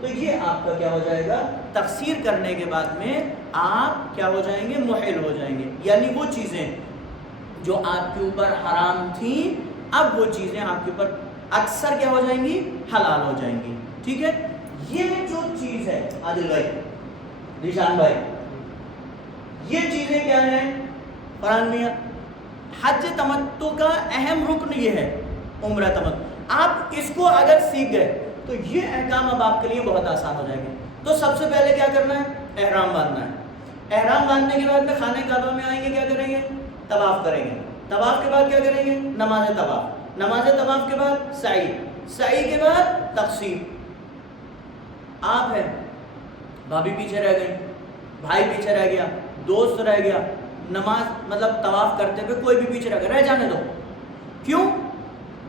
تو یہ آپ کا کیا ہو جائے گا؟ تقصیر کرنے کے بعد میں آپ کیا ہو جائیں گے؟ مؤہل ہو جائیں گے، یعنی وہ چیزیں جو آپ کے اوپر حرام تھیں اب وہ چیزیں آپ کے اوپر اکثر کیا ہو جائیں گی؟ حلال ہو جائیں گی، ٹھیک ہے۔ یہ جو چیز ہے عادل بھائی، ذیشان بھائی، یہ چیزیں کیا ہیں فرحان میاں؟ حج تمتع کا اہم رکن یہ ہے عمرہ تمتع۔ آپ اس کو اگر سیکھ گئے تو یہ احکام اب آپ کے لیے بہت آسان ہو جائیں گے۔ تو سب سے پہلے کیا کرنا ہے؟ احرام باندھنا ہے۔ احرام باندھنے کے بعد میں خانہ کعبہ میں آئیں گے، کیا کریں گے؟ طواف کریں گے۔ طواف کے بعد کیا کریں گے؟ نماز طواف۔ نماز طواف کے بعد سعی، سعی کے بعد تقصیر۔ آپ ہیں، بھابھی پیچھے رہ گئی، بھائی پیچھے رہ گیا، دوست رہ گیا، نماز مطلب طواف کرتے ہوئے کوئی بھی پیچھے رہ گیا، رہ جانے دو۔ کیوں؟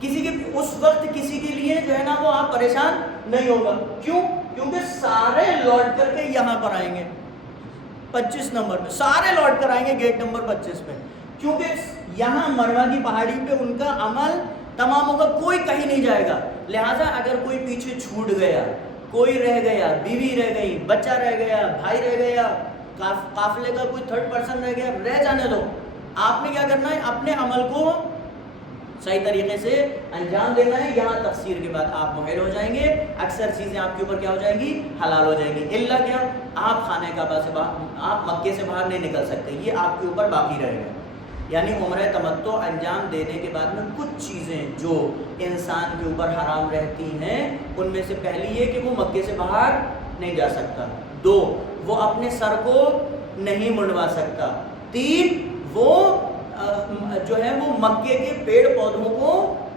کسی کے اس وقت کسی کے لیے جو ہے نا وہ آپ پریشان نہیں ہوگا، کیوں؟ کیونکہ سارے لوٹ کر کے یہاں پر آئیں گے 25 نمبر پہ، سارے لوٹ کر آئیں گے گیٹ نمبر 25 پہ، کیونکہ یہاں مروہ کی پہاڑی پہ ان کا عمل تمام ہوگا، کوئی کہیں نہیں جائے گا۔ لہٰذا اگر کوئی پیچھے چھوٹ گیا، کوئی رہ گیا، بیوی رہ گئی، بچہ رہ گیا، بھائی رہ گیا، قافلے کا کوئی تھرڈ پرسن رہ گیا، رہ جانے دو۔ آپ نے کیا کرنا ہے؟ اپنے عمل کو صحیح طریقے سے انجام دینا ہے۔ یہاں تقصیر کے بعد آپ مؤہل ہو جائیں گے، اکثر چیزیں آپ کے اوپر کیا ہو جائیں گی؟ حلال ہو جائیں گی۔ الا کیا؟ آپ خانہ کعبہ سے باہر، آپ مکے سے باہر نہیں نکل سکتے، یہ آپ کے اوپر باقی رہے گا۔ یعنی عمرہ تمتع انجام دینے کے بعد میں کچھ چیزیں جو انسان کے اوپر حرام رہتی ہیں، ان میں سے پہلی یہ کہ وہ مکے سے باہر نہیں جا سکتا، 2 وہ اپنے سر کو نہیں منڈوا سکتا، 3 وہ جو ہے وہ مکے کے پیڑ پودوں کو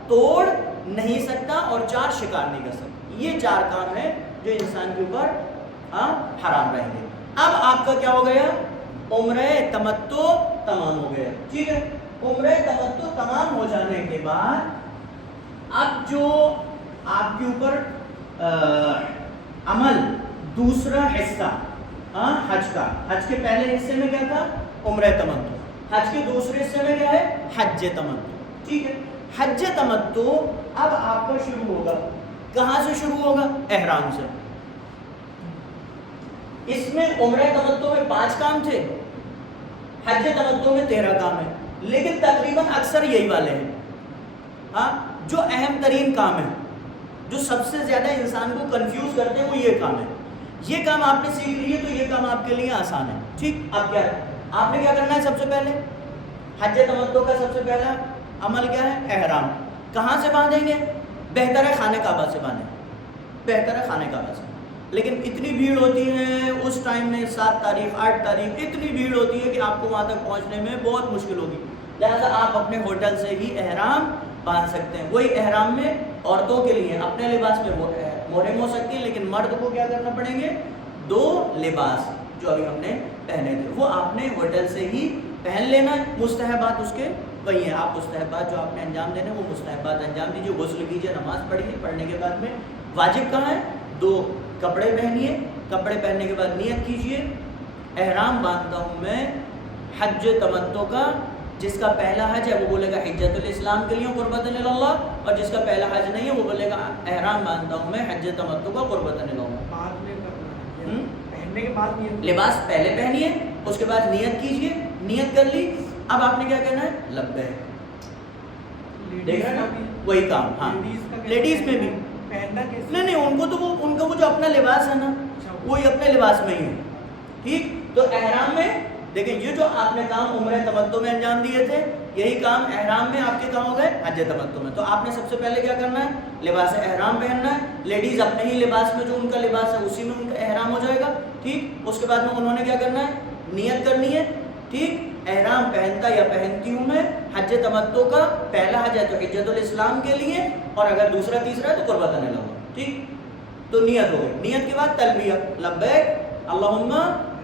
توڑ نہیں سکتا اور 4 شکار نہیں کر سکتا. یہ 4 کام ہیں جو انسان کے اوپر حرام رہیں گے. اب آپ کا کیا ہو گیا؟ عمرہ تمتع تمام ہو گیا. ٹھیک ہے، عمرہ تمتع تمام ہو جانے کے بعد اب جو آپ کے اوپر عمل دوسرا حصہ حج کا، حج کے پہلے حصے میں کیا تھا؟ عمرہ تمتع. حج کے دوسرے حصے میں کیا ہے؟ حج تمتع. ٹھیک ہے، حج تمتع اب آپ کا شروع ہوگا. کہاں سے شروع ہوگا؟ احرام سے. اس میں عمرہ تمتع میں 5 کام تھے، حج تمتع میں 13 کام ہے، لیکن تقریباً اکثر یہی والے ہیں. جو اہم ترین کام ہے، جو سب سے زیادہ انسان کو کنفیوز کرتے ہیں، وہ یہ کام ہے. یہ کام آپ نے سیکھ لیے تو یہ کام آپ کے لیے آسان ہے. ٹھیک، اب کیا ہے؟ آپ نے کیا کرنا ہے؟ سب سے پہلے حج تمتع کا سب سے پہلا عمل کیا ہے؟ احرام. کہاں سے باندھیں گے؟ بہتر ہے خانہ کعبہ سے باندھیں، بہتر ہے خانہ کعبہ سے. لیکن اتنی بھیڑ ہوتی ہے اس ٹائم میں، 7 تاریخ 8 تاریخ، اتنی بھیڑ ہوتی ہے کہ آپ کو وہاں تک پہنچنے میں بہت مشکل ہوگی. لہٰذا آپ اپنے ہوٹل سے ہی احرام باندھ سکتے ہیں. وہی احرام میں عورتوں کے لیے اپنے لباس میں محرم ہو سکتی ہیں، لیکن مرد کو کیا کرنا پڑیں گے؟ 2 لباس جو ابھی ہم نے پہنے تھے وہ آپ نے ہوٹل سے ہی پہن لینا. مستحبات اس کے وہی ہیں. آپ مستحبات جو آپ نے انجام دینے وہ مستحبات انجام دیجیے. غسل کیجیے، نماز پڑھیے. پڑھنے کے بعد میں واجب کہاں ہے؟ 2 کپڑے پہنیے. کپڑے پہننے کے بعد نیت کیجیے احرام باندھتا ہوں میں حج تمتع کا. جس کا پہلا حج ہے وہ بولے گا حجۃ الاسلام کے لیے قربۃ اللہ، اور جس کا پہلا حج نہیں ہے وہ بولے گا احرام باندھتا ہوں میں حج تمتع کا قربۃ اللہ. پہننے کے بعد نیت، لباس پہلے پہنیے، اس کے بعد نیت کیجیے. نیت کر لی، اب آپ نے کیا کہنا ہے؟ لبیک. دیکھ رہے نا وہی کام. ہاں لیڈیز میں بھی پہننا کیسے؟ نہیں ان کو تو ان کا وہ جو اپنا لباس ہے نا وہی اپنے لباس میں ہی ہے. ٹھیک، تو احرام میں دیکھیں یہ جو آپ نے کام عمرہ تمتع میں انجام دیے تھے، یہی کام احرام میں آپ کے کام ہو گئے حج تمتع میں. تو آپ نے سب سے پہلے کیا کرنا ہے؟ لباس احرام پہننا ہے. لیڈیز اپنے ہی لباس میں جو ان کا لباس ہے اسی میں ان کا احرام ہو جائے گا. ٹھیک، اس کے بعد میں انہوں نے کیا کرنا ہے؟ نیت کرنی ہے. ٹھیک، احرام پہنتا یا پہنتی ہوں میں حج تمتع کا. پہلا حج ہے تو حجۃ الاسلام کے لیے، اور اگر دوسرا تیسرا ہے تو قربۃ اللہ. ٹھیک، تو نیت ہو گئی. نیت کے بعد تلبیہ، لبیک اللہم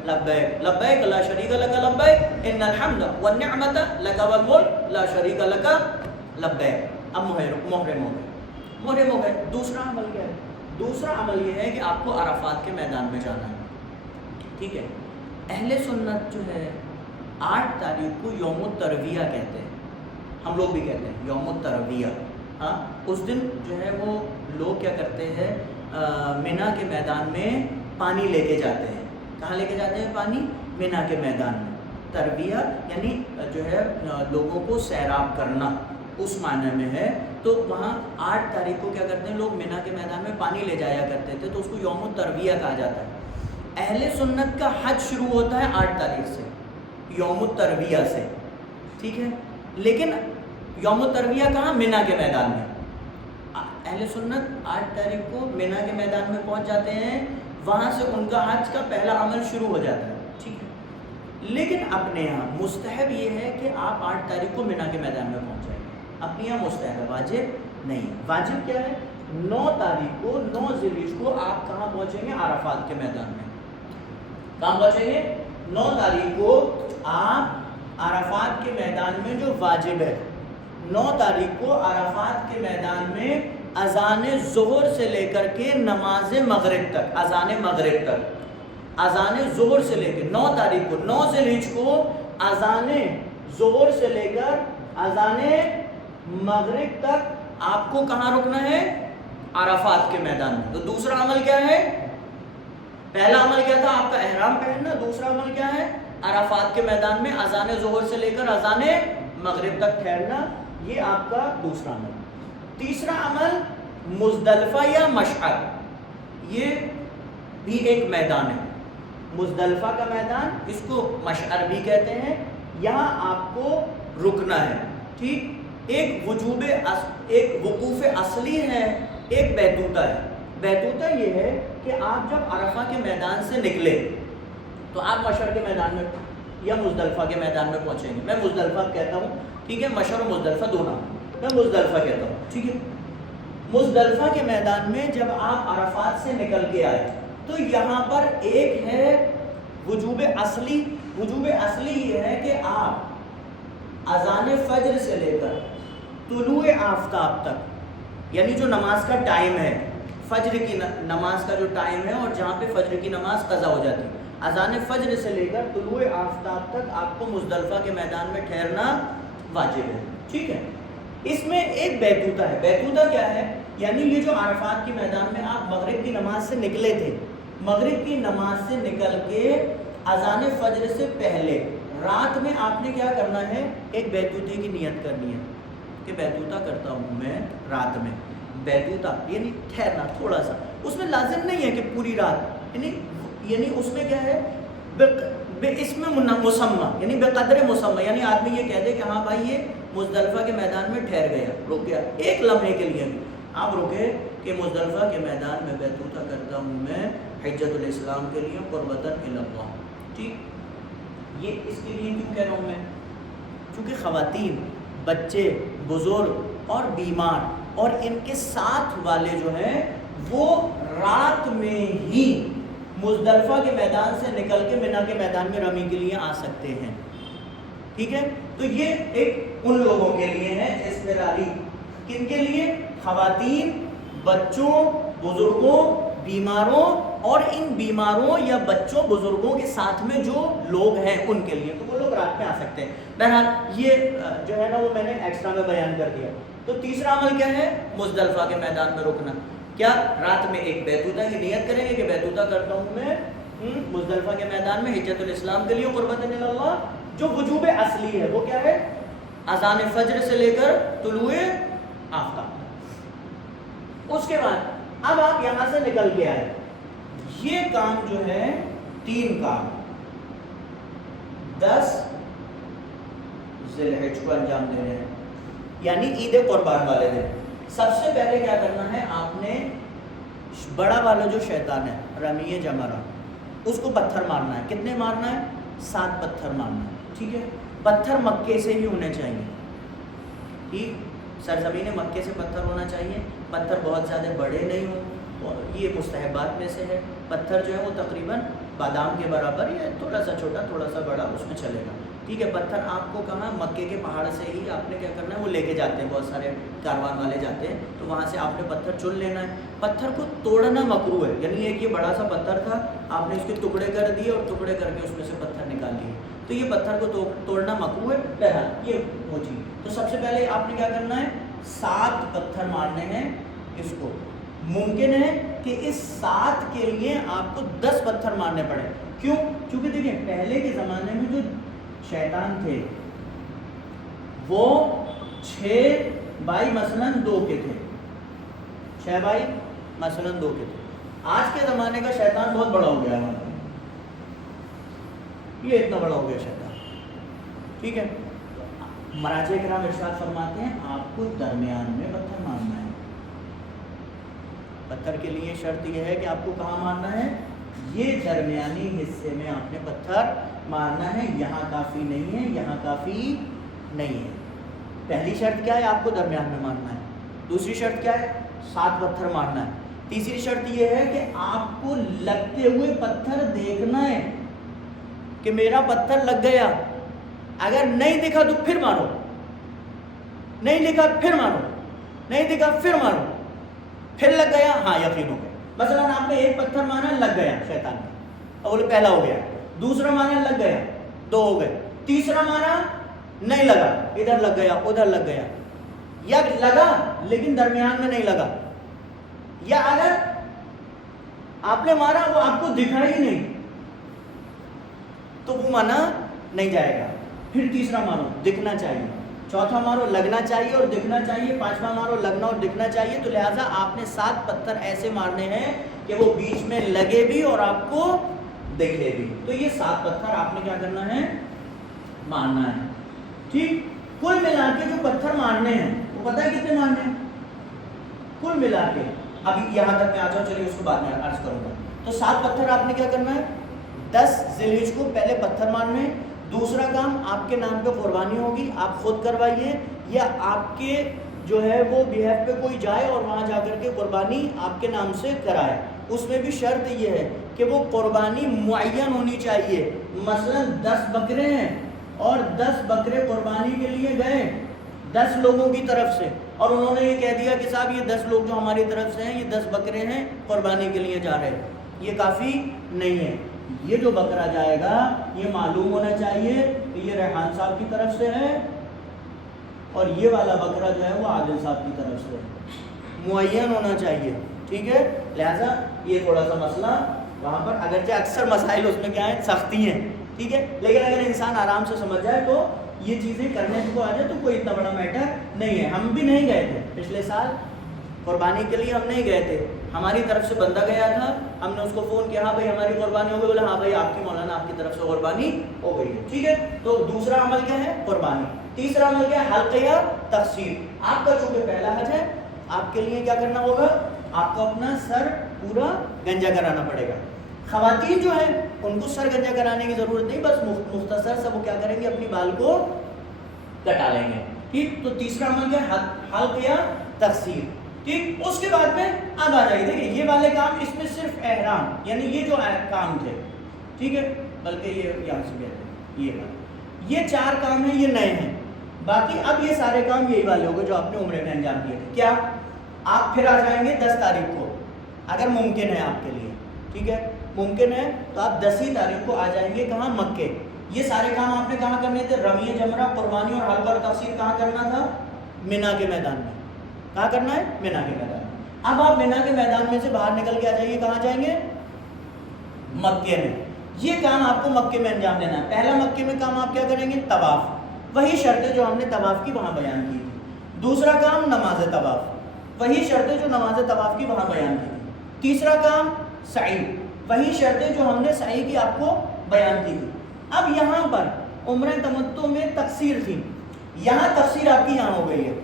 لبیک لبیک لا شریک لک لبیک ان الحمد والنعمت لک والملک لا شریک لک لبیک. اب محرم ہو گئے، محرم ہو گئے. دوسرا عمل کیا ہے؟ دوسرا عمل یہ ہے کہ آپ کو عرفات کے میدان میں جانا ہے. ٹھیک ہے، اہل سنت جو ہے 8 تاریخ کو یوم الترویہ کہتے ہیں. ہم لوگ بھی کہتے ہیں یوم الترویہ. ہاں، اس دن جو ہے وہ لوگ کیا کرتے ہیں؟ مینا کے میدان میں پانی لے کے جاتے ہیں. کہاں لے کے جاتے ہیں پانی؟ مینا کے میدان میں. ترویہ یعنی جو ہے لوگوں کو سیراب کرنا اس معنی میں ہے. تو وہاں 8 تاریخ کو کیا کرتے ہیں لوگ؟ مینا کے میدان میں پانی لے جایا کرتے تھے، تو اس کو یوم الترویہ کہا جاتا ہے. اہل سنت کا حج شروع ہوتا ہے 8 تاریخ سے، یوم الترویہ سے. ٹھیک ہے، لیکن یوم الترویہ کہاں؟ مینا کے میدان میں. اہل سنت 8 تاریخ کو مینا کے میدان میں پہنچ جاتے ہیں. وہاں سے ان کا حج کا پہلا عمل شروع ہو جاتا ہے. ٹھیک ہے، لیکن اپنے یہاں مستحب یہ ہے کہ آپ 8 تاریخ کو مینا کے میدان میں پہنچ جائیں گے. اپنے یہاں مستحب ہے، واجب نہیں ہے. واجب کیا ہے؟ 9 تاریخ کو 9 ذی الحجہ کو آپ کہاں پہنچیں گے؟ عرفات کے میدان میں. کہاں پہنچیں گے؟ 9 تاریخ کو آپ عرفات کے میدان میں جو واجب ہے، 9 تاریخ کو عرفات کے میدان میں اذان ظہر سے لے کر کے نماز مغرب تک، اذان مغرب تک، اذان ظہر سے لے کے 9 تاریخ کو 9 ذی الحجہ کو اذان ظہر سے لے کر اذان مغرب تک آپ کو کہاں رکنا ہے؟ عرفات کے میدان میں. تو دوسرا عمل کیا ہے؟ پہلا عمل کیا تھا؟ آپ کا احرام پہننا. دوسرا عمل کیا ہے؟ عرفات کے میدان میں اذان ظہر سے لے کر اذان مغرب تک ٹھہرنا. یہ آپ کا دوسرا عمل. تیسرا عمل مزدلفہ یا مشعر. یہ بھی ایک میدان ہے، مزدلفہ کا میدان، اس کو مشعر بھی کہتے ہیں. یہاں آپ کو رکنا ہے. ٹھیک، ایک وقوف اصلی ہے، ایک بیتوتہ ہے. بیتوتہ یہ ہے کہ آپ جب عرفہ کے میدان سے نکلے تو آپ مشعر کے میدان میں یا مزدلفہ کے میدان میں پہنچیں گے. میں مزدلفہ کہتا ہوں, ٹھیک ہے, مشعر و مزدلفہ دو نام, میں مزدلفہ کہتا ہوں, ٹھیک ہے. مزدلفہ کے میدان میں جب آپ عرفات سے نکل کے آئے تو یہاں پر ایک ہے وجوب اصلی. وجوب اصلی یہ ہے کہ آپ اذان فجر سے لے کر طلوع آفتاب تک, یعنی جو نماز کا ٹائم ہے, فجر کی نماز کا جو ٹائم ہے اور جہاں پہ فجر کی نماز قضا ہو جاتی ہے, اذان فجر سے لے کر طلوع آفتاب تک آپ کو مزدلفہ کے میدان میں ٹھہرنا واجب ہے, ٹھیک ہے. اس میں ایک بیتوتا ہے. بیتوتا کیا ہے؟ یعنی یہ جو عرفات کے میدان میں آپ مغرب کی نماز سے نکلے تھے, مغرب کی نماز سے نکل کے اذان فجر سے پہلے رات میں آپ نے کیا کرنا ہے, ایک بیتوتے کی نیت کرنی ہے کہ بیتوتا کرتا ہوں میں رات میں. بیتوتا یعنی ٹھہرنا تھوڑا سا, اس میں لازم نہیں ہے کہ پوری رات, یعنی اس میں کیا ہے, بے اسم مسمى, یعنی بے قدر مسمى, یعنی آدمی یہ کہہ دے کہ ہاں بھائی یہ مزدلفہ کے میدان میں ٹھہر گیا, رک گیا ایک لمحے کے لیے, آپ رکے کہ مزدلفہ کے میدان میں بیتوتا کرتا ہوں میں حجت الاسلام کے لیے, قربتاً الی اللہ. ٹھیک, یہ اس کے لیے کیوں کہہ رہا ہوں میں, چونکہ خواتین, بچے, بزرگ اور بیمار اور ان کے ساتھ والے جو ہیں وہ رات میں ہی مزدلفہ کے میدان سے نکل کے منی کے میدان میں رمی کے لیے آ سکتے ہیں, ٹھیک ہے. تو یہ ایک ان لوگوں کے لیے ہے اضطراری. کن کے لیے؟ خواتین, بچوں, بزرگوں, بیماروں اور ان بیماروں یا بچوں بزرگوں کے ساتھ میں جو لوگ ہیں ان کے لیے, تو وہ لوگ رات میں آ سکتے ہیں. بہرحال یہ جو ہے نا وہ میں نے ایکسٹرا میں بیان کر دیا. تو تیسرا عمل کیا ہے؟ مزدلفہ کے میدان میں رکنا. کیا رات میں ایک بیتوتا کی نیت کریں گے کہ بیتوتا کرتا ہوں میں مزدلفہ کے میدان میں حجت الاسلام کے لیے, قربتاً الی اللہ. جو وجوب اصلی ہے وہ کیا ہے؟ اذان فجر سے لے کر طلوع آفتاب. اس کے بعد اب آپ یہاں سے نکل کے آئے, یہ کام جو ہے 3 کام 10 ذی الحجہ کو انجام دینے ہیں, یعنی عید قربان والے دن. سب سے پہلے کیا کرنا ہے, آپ نے بڑا والا جو شیطان ہے رمی جمرہ, اس کو پتھر مارنا ہے. کتنے مارنا ہے؟ 7 پتھر مارنا ہے, ٹھیک ہے. پتھر مکے سے ہی ہونے چاہیے, ٹھیک, سرزمین مکے سے پتھر ہونا چاہیے. پتھر بہت زیادہ بڑے نہیں ہوں, اور یہ مستحبات میں سے ہے. پتھر جو ہے وہ تقریباً بادام کے برابر یا تھوڑا سا چھوٹا تھوڑا سا بڑا اس میں چلے گا, ٹھیک ہے. پتھر آپ کو کہاں, مکے کے پہاڑ سے ہی آپ نے کیا کرنا ہے, وہ لے کے جاتے ہیں, بہت سارے کاروان والے جاتے ہیں, تو وہاں سے آپ نے پتھر چن لینا ہے. پتھر کو توڑنا مکروہ ہے, یعنی ایک یہ بڑا سا پتھر تھا, آپ نے اس کے ٹکڑے کر دیے اور ٹکڑے کر کے اس میں سے پتھر نکال لیے, تو یہ پتھر کو توڑنا مکروہ ہے. بہرحال یہ وہ چیز. تو سب سے پہلے آپ نے کیا کرنا ہے, 7 پتھر مارنے ہیں. اس کو ممکن ہے کہ اس 7 کے لیے آپ کو 10 پتھر مارنے پڑے. کیوں؟ کیونکہ دیکھیں پہلے کے زمانے میں جو شیطان تھے وہ 6 بائی مثلاً 2 کے تھے, 6 بائی مثلاً 2 کے تھے. آج کے زمانے کا شیطان بہت بڑا ہو گیا ہے, یہ اتنا بڑا ہو گیا شیطان, ٹھیک ہے. مراجع کرام ارشاد فرماتے ہیں آپ کو درمیان میں پتھر مارنا ہے. پتھر کے لیے شرط یہ ہے کہ آپ کو کہاں مارنا ہے, یہ درمیانی حصے میں آپ نے پتھر مارنا ہے. یہاں کافی نہیں ہے, یہاں کافی نہیں ہے. پہلی شرط کیا ہے, آپ کو درمیان میں مارنا ہے. دوسری شرط کیا ہے, 7 پتھر مارنا ہے. تیسری شرط یہ ہے کہ آپ کو لگتے ہوئے پتھر دیکھنا ہے کہ میرا پتھر لگ گیا. اگر نہیں دکھا تو پھر مارو, نہیں دکھا پھر مارو, نہیں دکھا پھر مارو, پھر لگ گیا, ہاں یقین ہو گیا. مثلا آپ نے ایک پتھر مارا, لگ گیا شیطان کا, اور پہلا ہو گیا. دوسرا مارا, لگ گیا, 2 ہو گئے. تیسرا مارا, نہیں لگا, ادھر لگ گیا ادھر لگ گیا, یا لگا لیکن درمیان میں نہیں لگا, یا اگر آپ نے مارا وہ آپ کو دکھا ہی نہیں تو وہ مانا نہیں جائے گا. پھر تیسرا مارو, دکھنا چاہیے. چوتھا مارو, لگنا چاہیے اور دکھنا چاہیے. 5واں مارو, لگنا اور دکھنا چاہیے. تو لہٰذا آپ نے 7 پتھر ایسے مارنے ہیں کہ وہ بیچ میں لگے بھی اور آپ کو دکھے بھی. تو یہ 7 پتھر آپ نے کیا کرنا ہے, مارنا ہے, ٹھیک. کل ملا کے جو پتھر مارنے ہیں وہ پتہ ہے کتنے مارنے ہیں کل ملا کے. ابھی یہاں تک میں آ جاؤں, چلیے اس کو بعد میں عرض کروں گا. تو 7 پتھر آپ نے کیا کرنا ہے, 10 ذی الحجہ کو پہلے پتھر مارنے, دوسرا کام آپ کے نام پہ قربانی ہوگی، آپ خود کروائیے، یا آپ کے جو ہے وہ بیہیف پہ کوئی جائے اور وہاں جا کر کے قربانی آپ کے نام سے کرائے۔ اس میں بھی شرط یہ ہے کہ وہ قربانی معین ہونی چاہیے۔ مثلا 10 بکرے ہیں اور 10 بکرے قربانی کے لیے گئے 10 لوگوں کی طرف سے، اور انہوں نے یہ کہہ دیا کہ صاحب یہ 10 لوگ جو ہماری طرف سے ہیں، یہ 10 بکرے ہیں قربانی کے لیے جا رہے ہیں، یہ کافی نہیں ہے۔ یہ جو بکرا جائے گا یہ معلوم ہونا چاہیے کہ یہ ریحان صاحب کی طرف سے ہے، اور یہ والا بکرا جو ہے وہ عادل صاحب کی طرف سے ہے، معین ہونا چاہیے، ٹھیک ہے۔ لہٰذا یہ تھوڑا سا مسئلہ وہاں پر، اگرچہ اکثر مسائل اس میں کیا ہیں، سختی ہیں، ٹھیک ہے، لیکن اگر انسان آرام سے سمجھ جائے تو یہ چیزیں کرنے کو آ جائے تو کوئی اتنا بڑا میٹر نہیں ہے۔ ہم بھی نہیں گئے تھے پچھلے سال قربانی کے لیے، ہم نہیں گئے تھے، ہماری طرف سے بندہ گیا تھا، ہم نے اس کو فون کیا، ہاں بھائی ہماری قربانی ہو گئی، بولا ہاں بھائی آپ کی مولانا آپ کی طرف سے قربانی ہو گئی ہے، ٹھیک ہے۔ تو دوسرا عمل کیا ہے؟ قربانی۔ تیسرا عمل کیا ہے؟ حلق یا تقصیر۔ آپ کا چونکہ پہلا حج ہے، آپ کے لیے کیا کرنا ہوگا؟ آپ کو اپنا سر پورا گنجا کرانا پڑے گا۔ خواتین جو ہیں ان کو سر گنجا کرانے کی ضرورت نہیں، بس مختصر سا وہ کیا کریں گے، اپنی بال کو کٹا لیں گے، ٹھیک۔ تو تیسرا عمل کیا ہے؟ حلق یا تقصیر، ٹھیک۔ اس کے بعد میں اب آ جائیے، دیکھیں یہ والے کام، اس میں صرف احرام یعنی یہ جو کام تھے، ٹھیک ہے، بلکہ یہ یہاں سے یہ 4 کام ہیں، یہ نئے ہیں، باقی اب یہ سارے کام یہی والے ہوں گے جو آپ نے عمرے میں انجام دیے تھے۔ کیا آپ پھر آ جائیں گے 10 تاریخ کو، اگر ممکن ہے آپ کے لیے، ٹھیک ہے، ممکن ہے تو آپ 10ہی تاریخ کو آ جائیں گے، کہاں؟ مکے۔ یہ سارے کام آپ نے کہاں کرنے تھے؟ رمی جمرہ، قربانی اور حلق اور تقصیر کہاں کرنا تھا؟ مینا کے میدان میں۔ کہاں کرنا ہے؟ مینا کے میدان میں۔ اب آپ مینا کے میدان میں سے باہر نکل کے آ جائیے، کہاں جائیں گے؟ مکے میں۔ یہ کام آپ کو مکے میں انجام دینا ہے۔ پہلا مکے میں کام آپ کیا کریں گے؟ طواف، وہی شرطیں جو ہم نے طواف کی وہاں بیان کی تھی۔ دوسرا کام نماز طواف، وہی شرطیں جو نماز طواف کی وہاں بیان کی تھی۔ تیسرا کام سعی، وہی شرطیں جو ہم نے سعی کی آپ کو بیان کی تھی۔ اب یہاں پر عمرہ تمتع میں تقصیر تھی، یہاں تقصیر آپ کی یہاں ہو گئی ہے،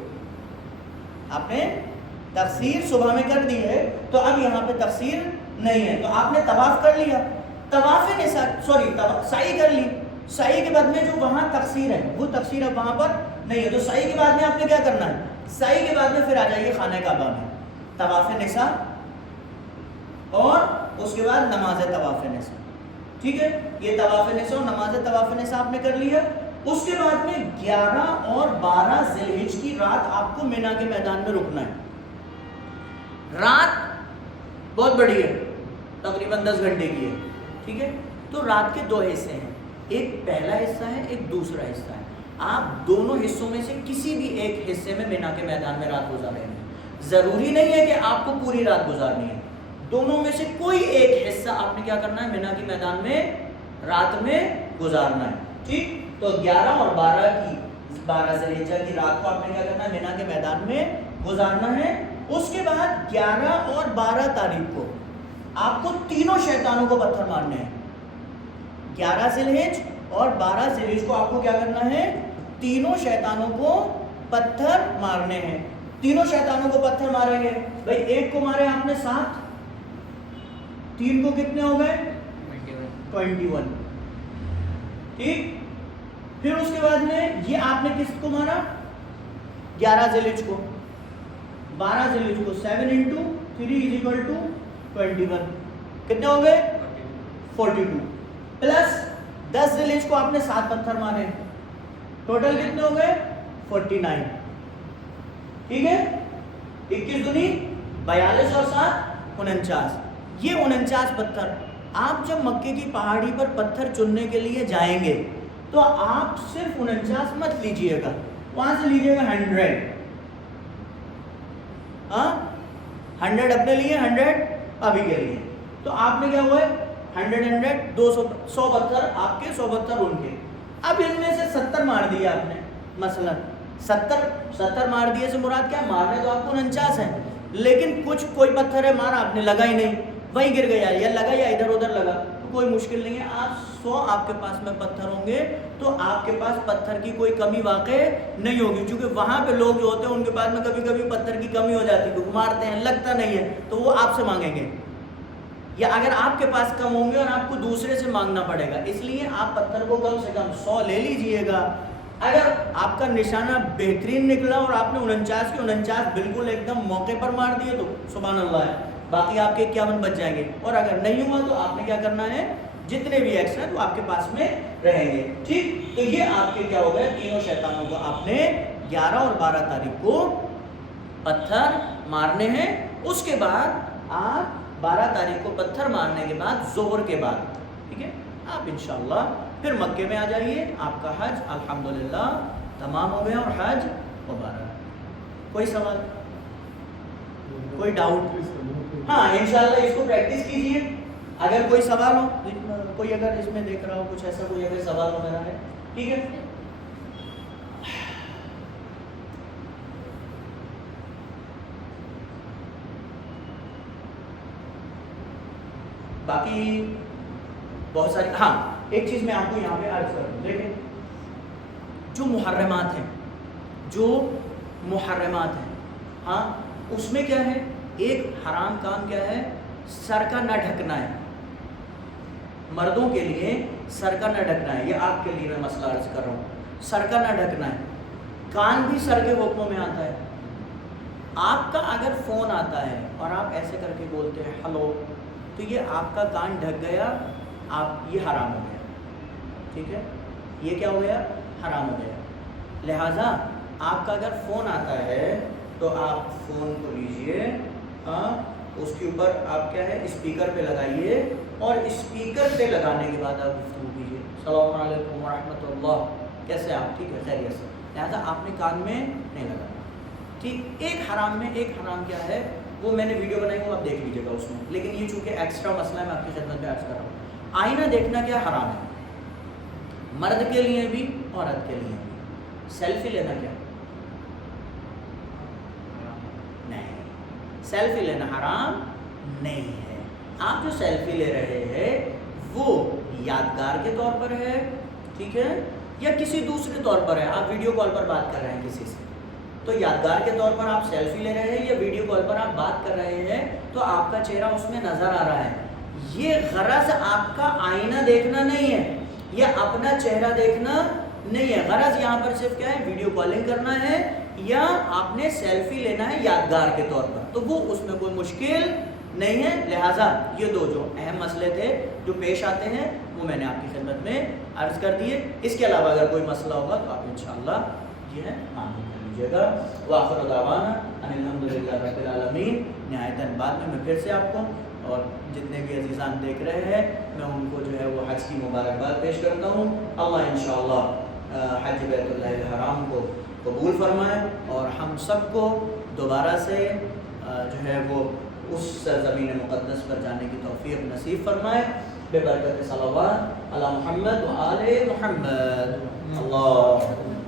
آپ نے تقصیر صبح میں کر دی ہے، تو اب یہاں پہ تقصیر نہیں ہے، تو آپ نے طواف کر لیا، سعی کر لی، سعی کے بعد میں جو وہاں تقصیر ہے وہ تقصیر اب وہاں پر نہیں ہے، تو سعی کے بعد میں آپ نے کیا کرنا ہے؟ سعی کے بعد میں پھر آ جائیے خانہ کعبہ میں، طواف نساء اور اس کے بعد نماز طواف نساء، ٹھیک ہے۔ یہ طواف نساء اور نماز طواف نساء آپ نے کر لیا۔ اس کے بعد میں 11 اور 12 ذی الحجہ کی رات آپ کو مینا کے میدان میں رکنا ہے۔ رات بہت بڑی ہے، تقریباً 10 گھنٹے کی ہے، ٹھیک ہے۔ تو رات کے 2 حصے ہیں، ایک پہلا حصہ ہے، ایک دوسرا حصہ ہے۔ آپ دونوں حصوں میں سے کسی بھی ایک حصے میں مینا کے میدان میں رات گزاریں گے، ضروری نہیں ہے کہ آپ کو پوری رات گزارنی ہے، دونوں میں سے کوئی ایک حصہ آپ نے کیا کرنا ہے؟ مینا کے میدان میں رات میں گزارنا ہے، ٹھیک۔ تو 11 اور 12 ذی الحجہ کی رات کو آپ نے کیا کرنا ہے؟ مینا کے میدان میں گزارنا ہے۔ اس کے بعد 11 اور 12 تاریخ کو آپ کو تینوں شیطانوں کو پتھر مارنے ہیں۔ 11 ذی الحجہ اور 12 ذی الحجہ کو آپ کو کیا کرنا ہے؟ تینوں شیطانوں کو پتھر مارنے ہیں۔ تینوں شیطانوں کو پتھر ماریں گے، بھائی ایک کو مارے آپ نے 7، 3 کو کتنے ہو گئے؟ 21، ٹھیک۔ پھر اس کے بعد میں یہ آپ نے کس کو مارا؟ 11 ذی الحجہ کو، 12 ذی الحجہ کو 7 × 3 = 21، کتنے ہو گئے؟ 42، پلس 10 ذی الحجہ کو آپ نے 7 پتھر مارے، ٹوٹل کتنے ہو گئے؟ 49، ٹھیک ہے۔ 21 دنی 42 اور 7 49، یہ 49 پتھر آپ جب مکے کی پہاڑی پر پتھر چننے کے لیے جائیں گے تو آپ صرف 49 مت لیجئے گا، وہاں سے لیجئے گا 100، ہاں 100 اپنے لیے، 100 ابھی کے لیے، تو آپ نے کیا ہوا ہے؟ 100 200 100 پتھر آپ کے، 100 پتھر ان کے۔ اب ان میں سے 70 مار دیے آپ نے، مثلا 70 مار دیے سے مراد کیا؟ مارنے تو آپ کو 49 ہیں، لیکن کچھ کوئی پتھر ہے مارا آپ نے، لگا ہی نہیں، وہی گر گیا، یا لگا یا ادھر ادھر لگا، تو کوئی مشکل نہیں ہے، آپ 100 آپ کے پاس میں پتھر ہوں گے تو آپ کے پاس پتھر کی کوئی کمی واقع نہیں ہوگی، کیونکہ وہاں پہ لوگ جو ہوتے ہیں ان کے پاس میں کبھی کبھی پتھر کی کمی ہو جاتی ہے، مارتے ہیں لگتا نہیں ہے، تو وہ آپ سے مانگیں گے، یا اگر آپ کے پاس کم ہوں گے اور آپ کو دوسرے سے مانگنا پڑے گا، اس لیے آپ پتھر کو کم سے کم 100 لے لیجئے گا۔ اگر آپ کا نشانہ بہترین نکلا اور آپ نے 49 کے 49 بالکل ایک دم موقع پر مار دیے تو سبحان اللہ ہے، باقی آپ کے 51 بچ جائیں گے، اور اگر نہیں ہوا تو آپ نے کیا کرنا ہے، جتنے بھی ایکس ہیں تو آپ کے پاس میں رہیں گے، ٹھیک۔ تو یہ آپ کے کیا ہو گئے، تینوں شیطانوں کو آپ نے 11 اور 12 تاریخ کو پتھر مارنے ہیں۔ اس کے بعد آپ 12 تاریخ کو پتھر مارنے کے بعد ظہر کے بعد، ٹھیک ہے، آپ انشاءاللہ پھر مکے میں آ جائیے، آپ کا حج الحمدللہ تمام ہو گیا اور حج مبارک۔ کوئی سوال، کوئی ڈاؤٹ؟ ہاں انشاءاللہ اس کو پریکٹس کیجئے، اگر کوئی سوال ہو، کوئی اگر اس میں دیکھ رہا ہو کچھ ایسا کوئی اگر سوال وغیرہ ہے، ٹھیک ہے۔ باقی بہت ساری، ہاں ایک چیز میں آپ کو یہاں پہ عرض کروں، دیکھیں جو محرمات ہیں، جو محرمات ہیں، ہاں اس میں کیا ہے، ایک حرام کام کیا ہے، سر کا نہ ڈھکنا ہے، مردوں کے لیے سر کا نہ ڈھکنا ہے، یہ آپ کے لیے میں مسئلہ عرض کر رہا ہوں، سر کا نہ ڈھکنا ہے۔ کان بھی سر کے حکموں میں آتا ہے۔ آپ کا اگر فون آتا ہے اور آپ ایسے کر کے بولتے ہیں ہلو، تو یہ آپ کا کان ڈھک گیا، آپ یہ حرام ہو گیا، ٹھیک ہے، یہ کیا ہو گیا، حرام ہو گیا۔ لہٰذا آپ کا اگر فون آتا ہے تو آپ فون کو لیجئے، اس کے اوپر آپ کیا ہے، اسپیکر پہ لگائیے، اور اسپیکر پہ لگانے کے بعد آپ گفتگو کیجئے، السلام علیکم ورحمۃ اللہ، کیسے آپ، ٹھیک ہے، خیریت سے۔ لہٰذا آپ نے کان میں نہیں لگانا، ٹھیک۔ ایک حرام میں، ایک حرام کیا ہے وہ میں نے ویڈیو بنائی، وہ آپ دیکھ لیجیے گا اس میں، لیکن یہ چونکہ ایکسٹرا مسئلہ ہے میں آپ کی خدمت میں عرض کر رہا ہوں۔ آئینہ دیکھنا کیا حرام ہے، مرد کے لیے بھی عورت کے لیے بھی۔ سیلفی لینا کیا، نہیں، سیلفی لینا حرام نہیں ہے۔ آپ جو سیلفی لے رہے ہیں وہ یادگار کے طور پر ہے، ٹھیک ہے، یا کسی دوسرے طور پر ہے، آپ ویڈیو کال پر بات کر رہے ہیں کسی سے، تو یادگار کے طور پر آپ سیلفی لے رہے ہیں، یا ویڈیو کال پر آپ بات کر رہے ہیں تو آپ کا چہرہ اس میں نظر آ رہا ہے، یہ غرض آپ کا آئینہ دیکھنا نہیں ہے یا اپنا چہرہ دیکھنا نہیں ہے، غرض یہاں پر صرف کیا ہے، ویڈیو کالنگ کرنا ہے یا آپ نے سیلفی لینا ہے یادگار کے طور پر، تو وہ اس میں کوئی مشکل نہیں ہے۔ لہٰذا یہ دو جو اہم مسئلے تھے جو پیش آتے ہیں وہ میں نے آپ کی خدمت میں عرض کر دیے۔ اس کے علاوہ اگر کوئی مسئلہ ہوگا تو آپ انشاءاللہ یہ ہے معلوم کر لیجیے گا۔ وآخر دعوانا ان الحمدللہ رب العالمین۔ نہایتاً بعد میں پھر سے آپ کو اور جتنے بھی عزیزان دیکھ رہے ہیں میں ان کو جو ہے وہ حج کی مبارکباد پیش کرتا ہوں۔ اللہ انشاءاللہ حج بیت اللہ الحرام کو قبول فرمائے اور ہم سب کو دوبارہ سے جو ہے وہ اس سرزمین مقدس پر جانے کی توفیق نصیب فرمائے، بے برکت صلوات علی محمد و آل محمد۔ اللہ